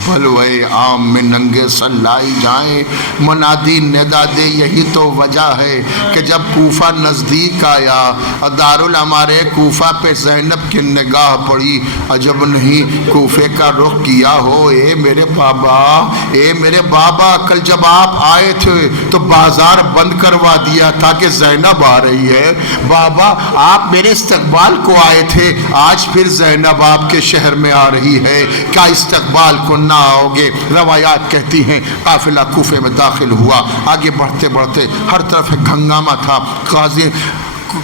بھلوے عام میں ننگے سر لائی جائیں، منادی ندا دے. یہی تو وجہ ہے کہ جب کوفہ نزدیک آیا، دارالعمارے کوفہ پہ زینب کی نگاہ پڑی. عجب نہیں کوفے کا رخ کیا ہو. اے میرے بابا، اے میرے بابا، کل جب آپ آئے تھے تو بازار بند کروا دیا تھا کہ زینب آ رہی ہے. بابا آپ میرے استقبال کو آئے تھے، آج پھر زینب آپ کے شہر میں آ رہی ہے، کیا استقبال کو نہ آؤ گے؟ روایات کہتی ہیں قافلہ کوفے میں داخل ہوا. آگے بڑھتے بڑھتے ہر طرف ہنگامہ تھا. قاضی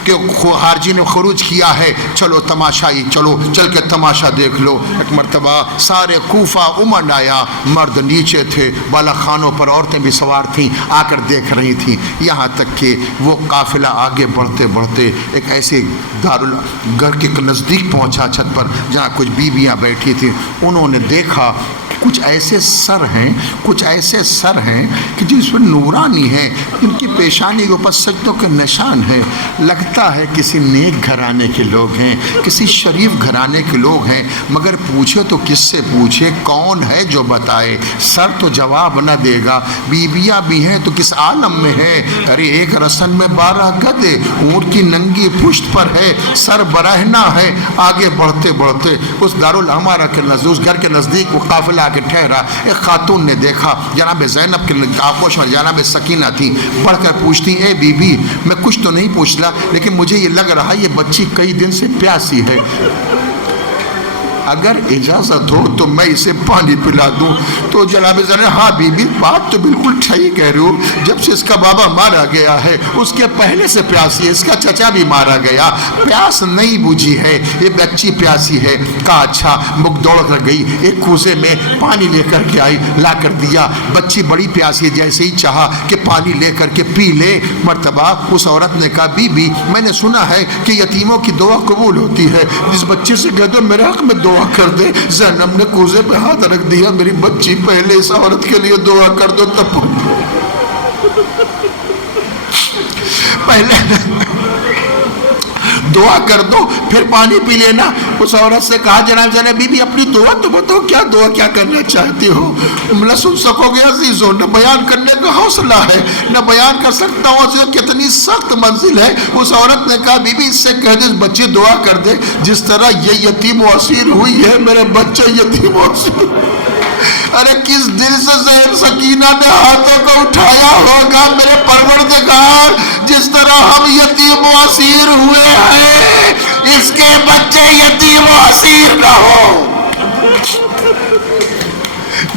کہ خارجی نے خروج کیا ہے، چلو تماشائی، چلو چل کے تماشا دیکھ لو. ایک مرتبہ سارے کوفہ امن آیا. مرد نیچے تھے، بالا خانوں پر عورتیں بھی سوار تھیں، آ کر دیکھ رہی تھیں. یہاں تک کہ وہ قافلہ آگے بڑھتے بڑھتے ایک ایسے گھر کے نزدیک پہنچا، چھت پر، جہاں کچھ بیویاں بیٹھی تھیں. انہوں نے دیکھا کچھ ایسے سر ہیں کہ جس پر نورانی ہے، ان کی پیشانی کے اوپر سجدوں کے نشان ہیں. لگتا ہے کسی نیک گھرانے کے لوگ ہیں، کسی شریف گھرانے کے لوگ ہیں. مگر پوچھے تو کس سے پوچھے؟ کون ہے جو بتائے؟ سر تو جواب نہ دے گا. بیویاں بھی ہیں تو کس عالم میں ہے؟ ارے ایک رسن میں 12 گدے، اونٹ کی ننگی پشت پر ہے، سر برہنہ ہے. آگے بڑھتے بڑھتے اس دارالعمارہ کے نزدیک، اس گھر کے نزدیک وہ قافلہ کے ٹھہرا. ایک خاتون نے دیکھا جناب زینب کے آغوش میں جناب سکینہ تھی. بڑھ کر پوچھتی، اے بی بی، میں کچھ تو نہیں پوچھلا، لیکن مجھے یہ لگ رہا یہ بچی کئی دن سے پیاسی ہے، اگر اجازت ہو تو میں اسے پانی پلا دوں. تو جناب زینب، ہاں بی بی، بات تو بالکل صحیح کہہ رہے ہو. جب سے اس کا بابا مارا گیا ہے اس کے پہلے سے پیاسی ہے، اس کا چچا بھی مارا گیا، پیاس نہیں بجھی ہے، یہ بچی پیاسی ہے. کہا اچھا. مک دوڑ کر گئی، ایک کوزے میں پانی لے کر کے آئی، لا کر دیا. بچی بڑی پیاسی ہے، جیسے ہی چاہا کہ پانی لے کر کے پی لے. مرتبہ اس عورت نے کہا، بی بی میں نے سنا ہے کہ یتیموں کی دعا قبول ہوتی ہے، جس بچے سے کہہ دو میرے حق میں دعا کر دے. زینب نے کوزے پہ ہاتھ رکھ دیا، میری بچی پہلے اس عورت کے لیے دعا کر دو تب پہلے دعا کر دو پھر پانی پی لینا. اس عورت سے کہا جناب زینب، بی بی اپنی دعا تو بتاؤ، کیا دعا کیا کرنا چاہتی ہو؟ نہ سن سکو گے عزیزو، نہ بیان کرنے کا حوصلہ ہے، نہ بیان کر سکتا ہوں عزیزو، کتنی سخت منزل ہے. اس عورت نے کہا، بی بی اس سے کہہ دے اس بچے دعا کر دے، جس طرح یہ یتیم و اسیر ہوئی ہے میرے بچے یتیم و اسیر. ارے کس دل سے زہر سکینہ نے ہاتھوں کو اٹھایا ہوگا میرے پروردگار، جس طرح ہم یتیم و اسیر ہوئے ہیں اس کے بچے یتیم و اسیر نہ ہو.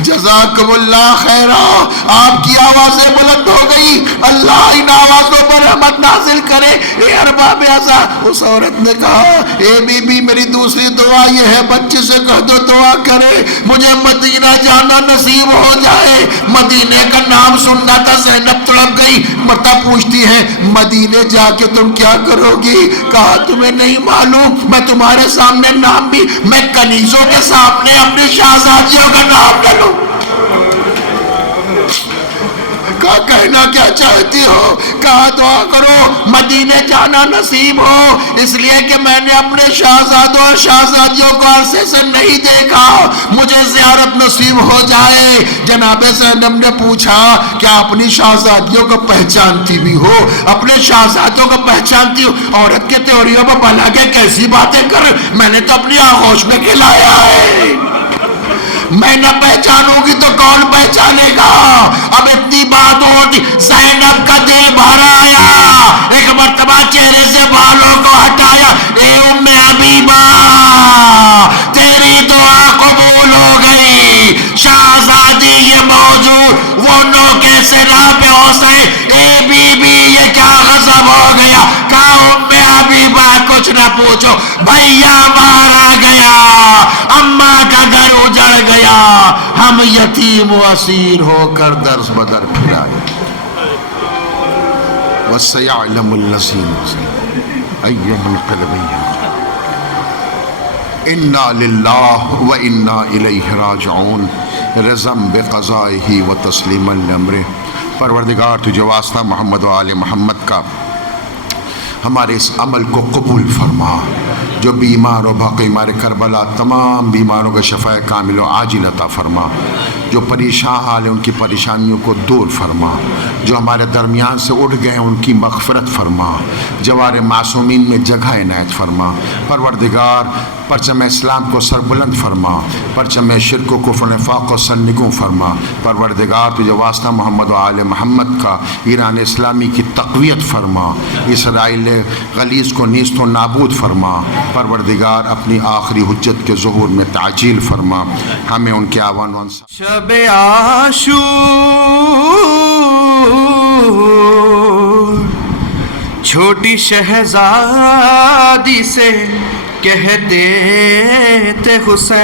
جزاکم اللہ خیرہ. آپ کی آوازیں بلند ہو گئی، اللہ ان آوازوں پر رحمت نازل کرے. اے ارباب عزا. اس عورت نے کہا، اے بی بی میری دوسری دعا یہ ہے، بچے سے کہہ دو دعا کرے، مجھے مدینہ جانا نصیب ہو جائے. مدینے کا نام سننا تھا. زینب تڑپ گئی. مرتا پوچھتی ہے، مدینے جا کے تم کیا کرو گی؟ کہا تمہیں نہیں معلوم، میں تمہارے سامنے نام بھی، میں کنیزوں کے سامنے اپنی شہزادیوں کا نام لے لوں. کہا کہنا کیا چاہتی ہو؟ کہا دعا کرو مدینے جانا نصیب ہو، اس لیے کہ میں نے اپنے شہزادوں اور شہزادیوں کو عرصے سے نہیں دیکھا، مجھے زیارت نصیب ہو جائے۔ جناب زینب نے پوچھا کیا اپنی شہزادیوں کو پہچانتی بھی ہو؟ اپنے شہزادوں کو پہچانتی ہو؟ عورت کے تیوریوں پر بھلا کے کیسی باتیں کر، میں نے تو اپنی آغوش میں کھلایا ہے، میں نہ پہچانوں گی تو کون پہچانے گا؟ اب اتنی بات ہوتی، زینب کا دل بھر آیا، ایک مرتبہ چہرے سے بالوں کو ہٹایا، اے ام حبیبہ تیری دعا قبول ہو گئی، شہزادی یہ موجود، وہ نو کیسے راہ پہ حسین، اے بی بی یہ کیا غضب ہو گیا؟ کہا ام حبیبہ کچھ نہ پوچھو، بھیا مارا گیا، اماں کا گھر اجڑ گیا، ہم یتیم و اسیر ہو کر درس بدر پھرائے، وَسَيَعْلَمُ الَّذِينَ أَيَّ مُنْقَلَبٍ اِنَّا لِلَّهِ وَإِنَّا إِلَيْهِ رَاجِعُونَ رضم بقضائه وتسلیما لامرہ۔ پروردگار تجھے واسطہ محمد و آل محمد کا ہمارے اس عمل کو قبول فرما، جو بیمار و باقی مار کربلا تمام بیماروں کا شفاء کامل و عاجل عطا فرما، جو پریشان حال ہیں ان کی پریشانیوں کو دور فرما، جو ہمارے درمیان سے اٹھ گئے ہیں ان کی مغفرت فرما، جوار معصومین میں جگہ عنایت فرما۔ پروردگار پرچم اسلام کو سربلند فرما، پرچم شرک و کفر و نفاق کو سرنگوں فرما۔ پروردگار تجھے واسطہ محمد و آل محمد کا ایران اسلامی کی تقویت فرما، اسرائیل غلیظ کو نیست و نابود فرما۔ پروردگار اپنی آخری حجت کے ظہور میں تعجیل فرما، ہمیں ان کے آوان و انصار شب عاشور چھوٹی شہزادی سے کہتے تھے حسین،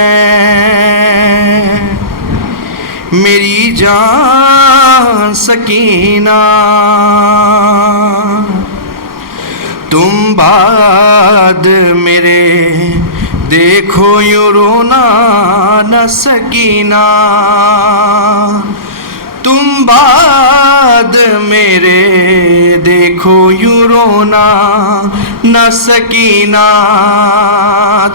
میری جان سکینہ تم بعد میرے دیکھو یوں رونا نہ سکینہ، تم بعد میرے دیکھو یوں رونا نہ سکینہ،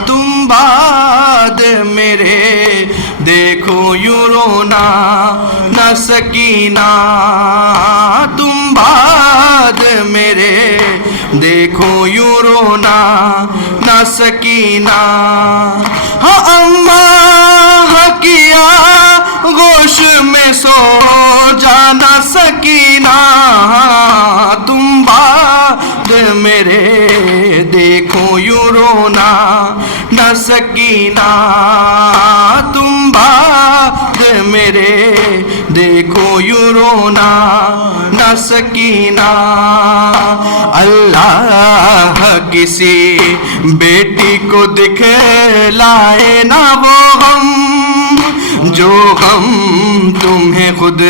تم بعد میرے دیکھو یوں رونا نہ سکینہ، تم بعد میرے دیکھو یوں رونا نہ سکینہ۔ ہاں اماں کیا گوش میں سو جانا سکینہ، تم بعد میرے دیکھو یوں رونا نہ سکینہ، تم بعد میرے دیکھو یوں رونا نہ سکینہ۔ اللہ کسی بیٹی کو دکھلائے نہ وہ غم، جو غم تمہیں خود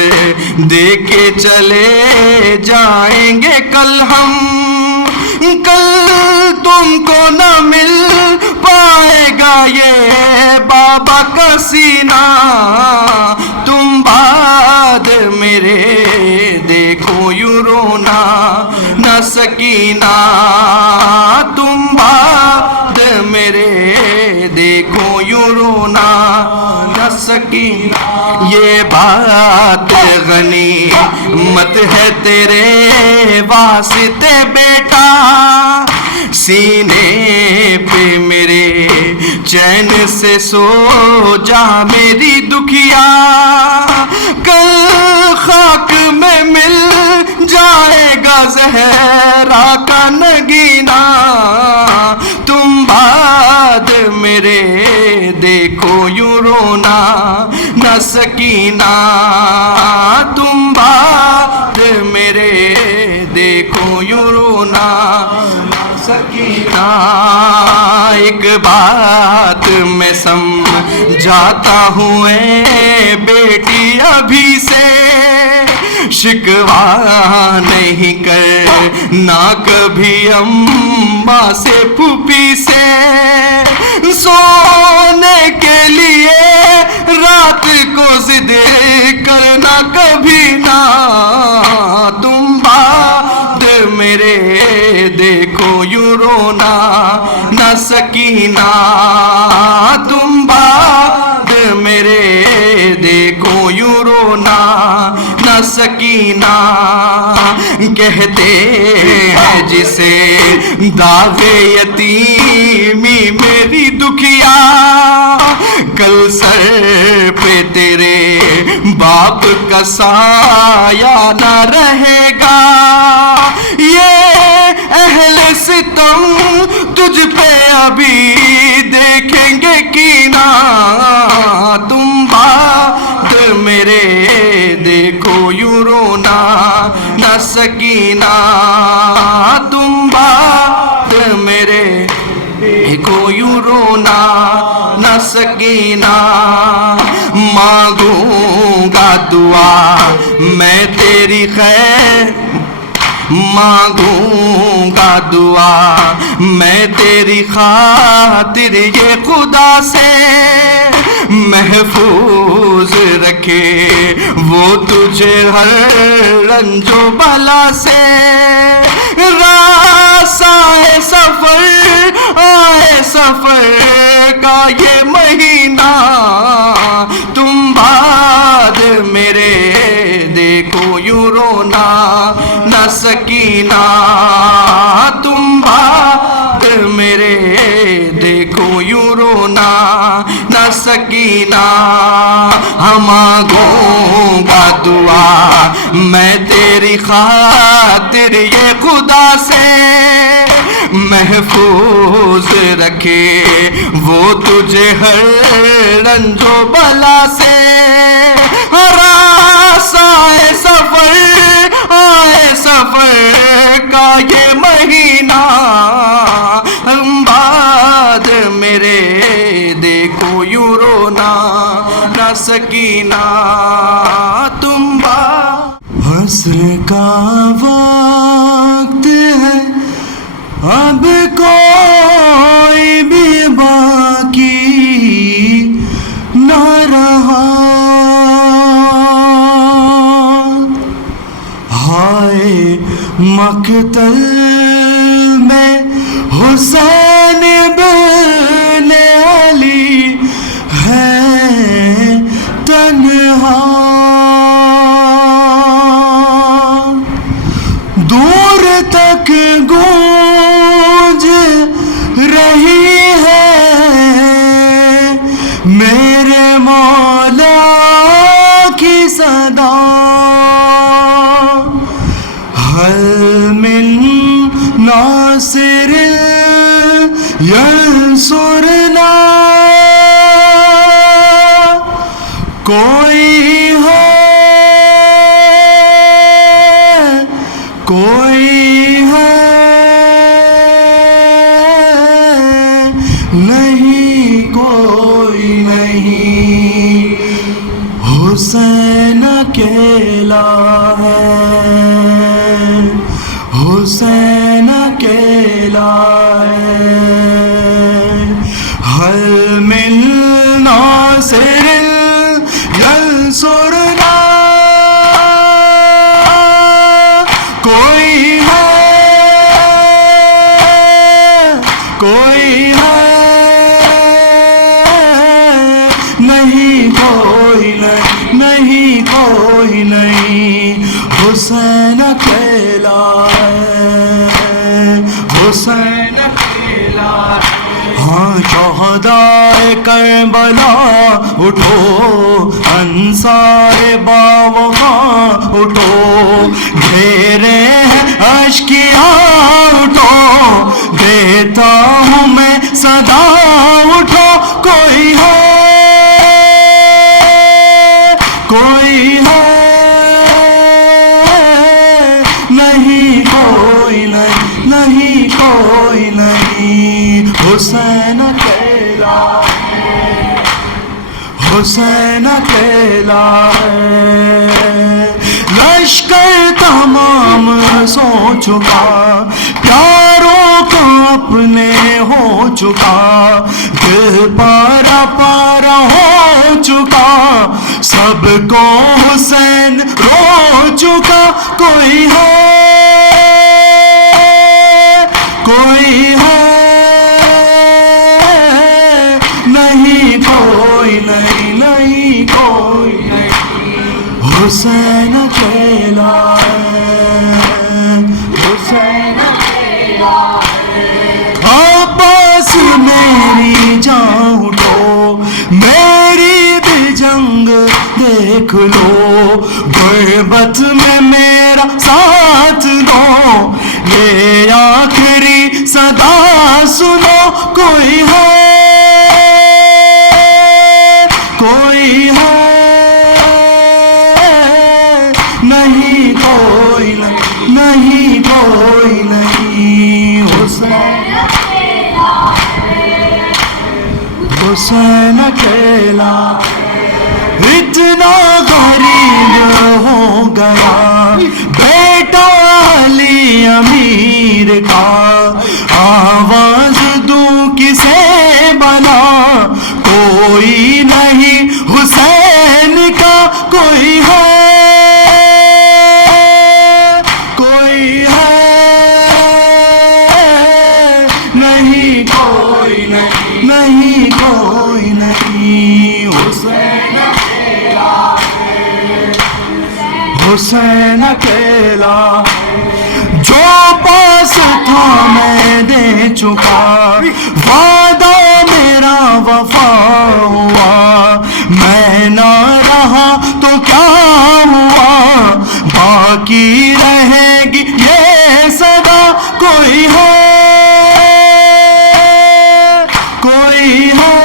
دے کے چلے جائیں گے کل ہم، کل تم کو نہ مل پائے گا یہ بابا کا سینہ، تم بعد میرے دیکھو یوں رونا نہ سکینہ، تم بعد میرے دیکھو یوں رونا نہ سکینہ۔ یہ بات غنیمت ہے تیرے واسطے بیٹا، سینے پہ میرے چین سے سو جا میری دکھیا، کل خاک میں مل جائے گا زہرا کا نگینہ، تم بعد میرے دیکھو یوں رونا نہ سکینہ، تم بعد میرے دیکھو یوں رونا سکینہ۔ ایک بات میں سمجھاتا ہوں اے بیٹی ابھی سے، شکوہ نہیں کرنا کبھی اماں سے پھوپھی سے، سونے کے لیے رات کو ضد کرنا کبھی نہ، تم بعد میرے دیکھو یوں رونا نہ سکینہ، تم بعد میرے دیکھو یوں رونا نہ سکینہ، کہتے ہیں جسے داغ یتیمی میری دکھیا، کل سر پہ تیرے باپ کا سایہ نہ رہے گا، یہ اہل ستم تجھ پہ ابھی دیکھیں گے کینہ، تم بعد میرے دیکھو یوں رونا نہ سکینہ، تم بعد میرے دیکھو یوں رونا نہ سکینہ، مانگوں گا دعا میں تیری خیر، مانگوں گا دعا میں تیری خاطر یہ خدا سے، محفوظ رکھے وہ تجھے ہر رنج و بلا سے، راس آئے سفر کا یہ مہینہ، تم بعد میرے دیکھو یوں رونا نہ سکینہ، تم بعد میرے دیکھو یوں رونا نہ سکینہ، مانگوں گا دعا میں تیری خاطر یہ خدا سے، محفوظ رکھے وہ تجھے ہر رنج و بلا سے، راس آئے سفر کا یہ مہینہ، ہم بعد میرے دیکھو یوں رونا نہ سکینہ، تم حسر کا وقت ہے اب کوئی بھی باقی نہ رہا، ہائے مقتل میں حسین بن علی ہے تنہا، دور تک گونج رہی ہے میرے مولا کی صدا، حل من ناصر ینصرنا، کوئی ہے نہیں، کوئی نہیں، حسین اکیلا ہے، حسین اکیلا ہے، حل من ناصر ینصرنا، کوئی ہے نہیں، کوئی نہیں، کوئی نہیں، حسین اکیلا ہے، حسین اکیلا ہے، ہاں شہدائے کربلا اٹھو، انصار باوقاں اٹھو، گھیرے ہیں اشکیاں اٹھو، دیتا ہوں میں صدا اٹھو، کوئی ہے نہیں، کوئی نہیں، کوئی نہیں، حسین اکیلا ہے، حسین اکیلا ہے، لشکر تمام سو چکا، پیاروں کو اپنے ہو چکا، دل پارا پارا ہو چکا، سب کو حسین رو چکا، کوئی ہے کوئی ہے نہیں، کوئی نہیں، نہیں کوئی نہیں، حسین اکیلا ہے، حسین اکیلا ہے، عباس میری جان اٹھو، میری بھی جنگ دیکھ لو، غربت میں میرا ساتھ دو، یہ آخری صدا سنو، کوئی ہے کوئی ہے نہیں، کوئی نہیں، نہیں کوئی نہیں، حسین حسین اکیلا اتنا غریب ہو گیا بیٹا علی امیر کا، آواز دوں کسے بنا، کوئی نہیں حسین کا، کوئی ہے کوئی ہے نہیں، کوئی نہیں، نہیں کوئی نہیں، حسین حسین اکیلا، جو پاس تھا میں دے چکا، وعدہ میرا وفا ہوا، میں نہ رہا تو کیا ہوا، باقی رہے گی یہ صدا، کوئی ہے کوئی ہے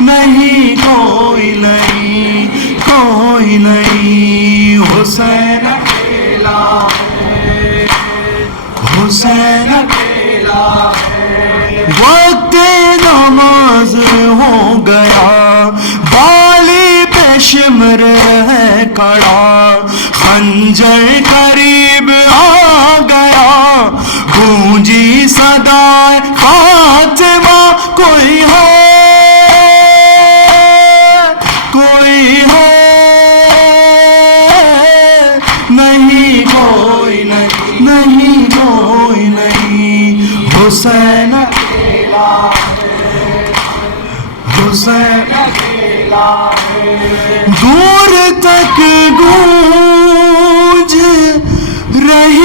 نہیں، کوئی نہیں، کوئی نہیں، حسین اکیلا ہے، حسین اکیلا ہے، وقت نماز ہو گیا، بالی پہ شمر ہے کھڑا، خنجر قریب آ گیا، گونجی صدائے فاطمہ، کوئی ہے کوئی ہے نہیں، کوئی نہیں، نہیں کوئی نہیں، حسین اکیلا ہے، حسین اکیلا ہے، دور تک گونج رہی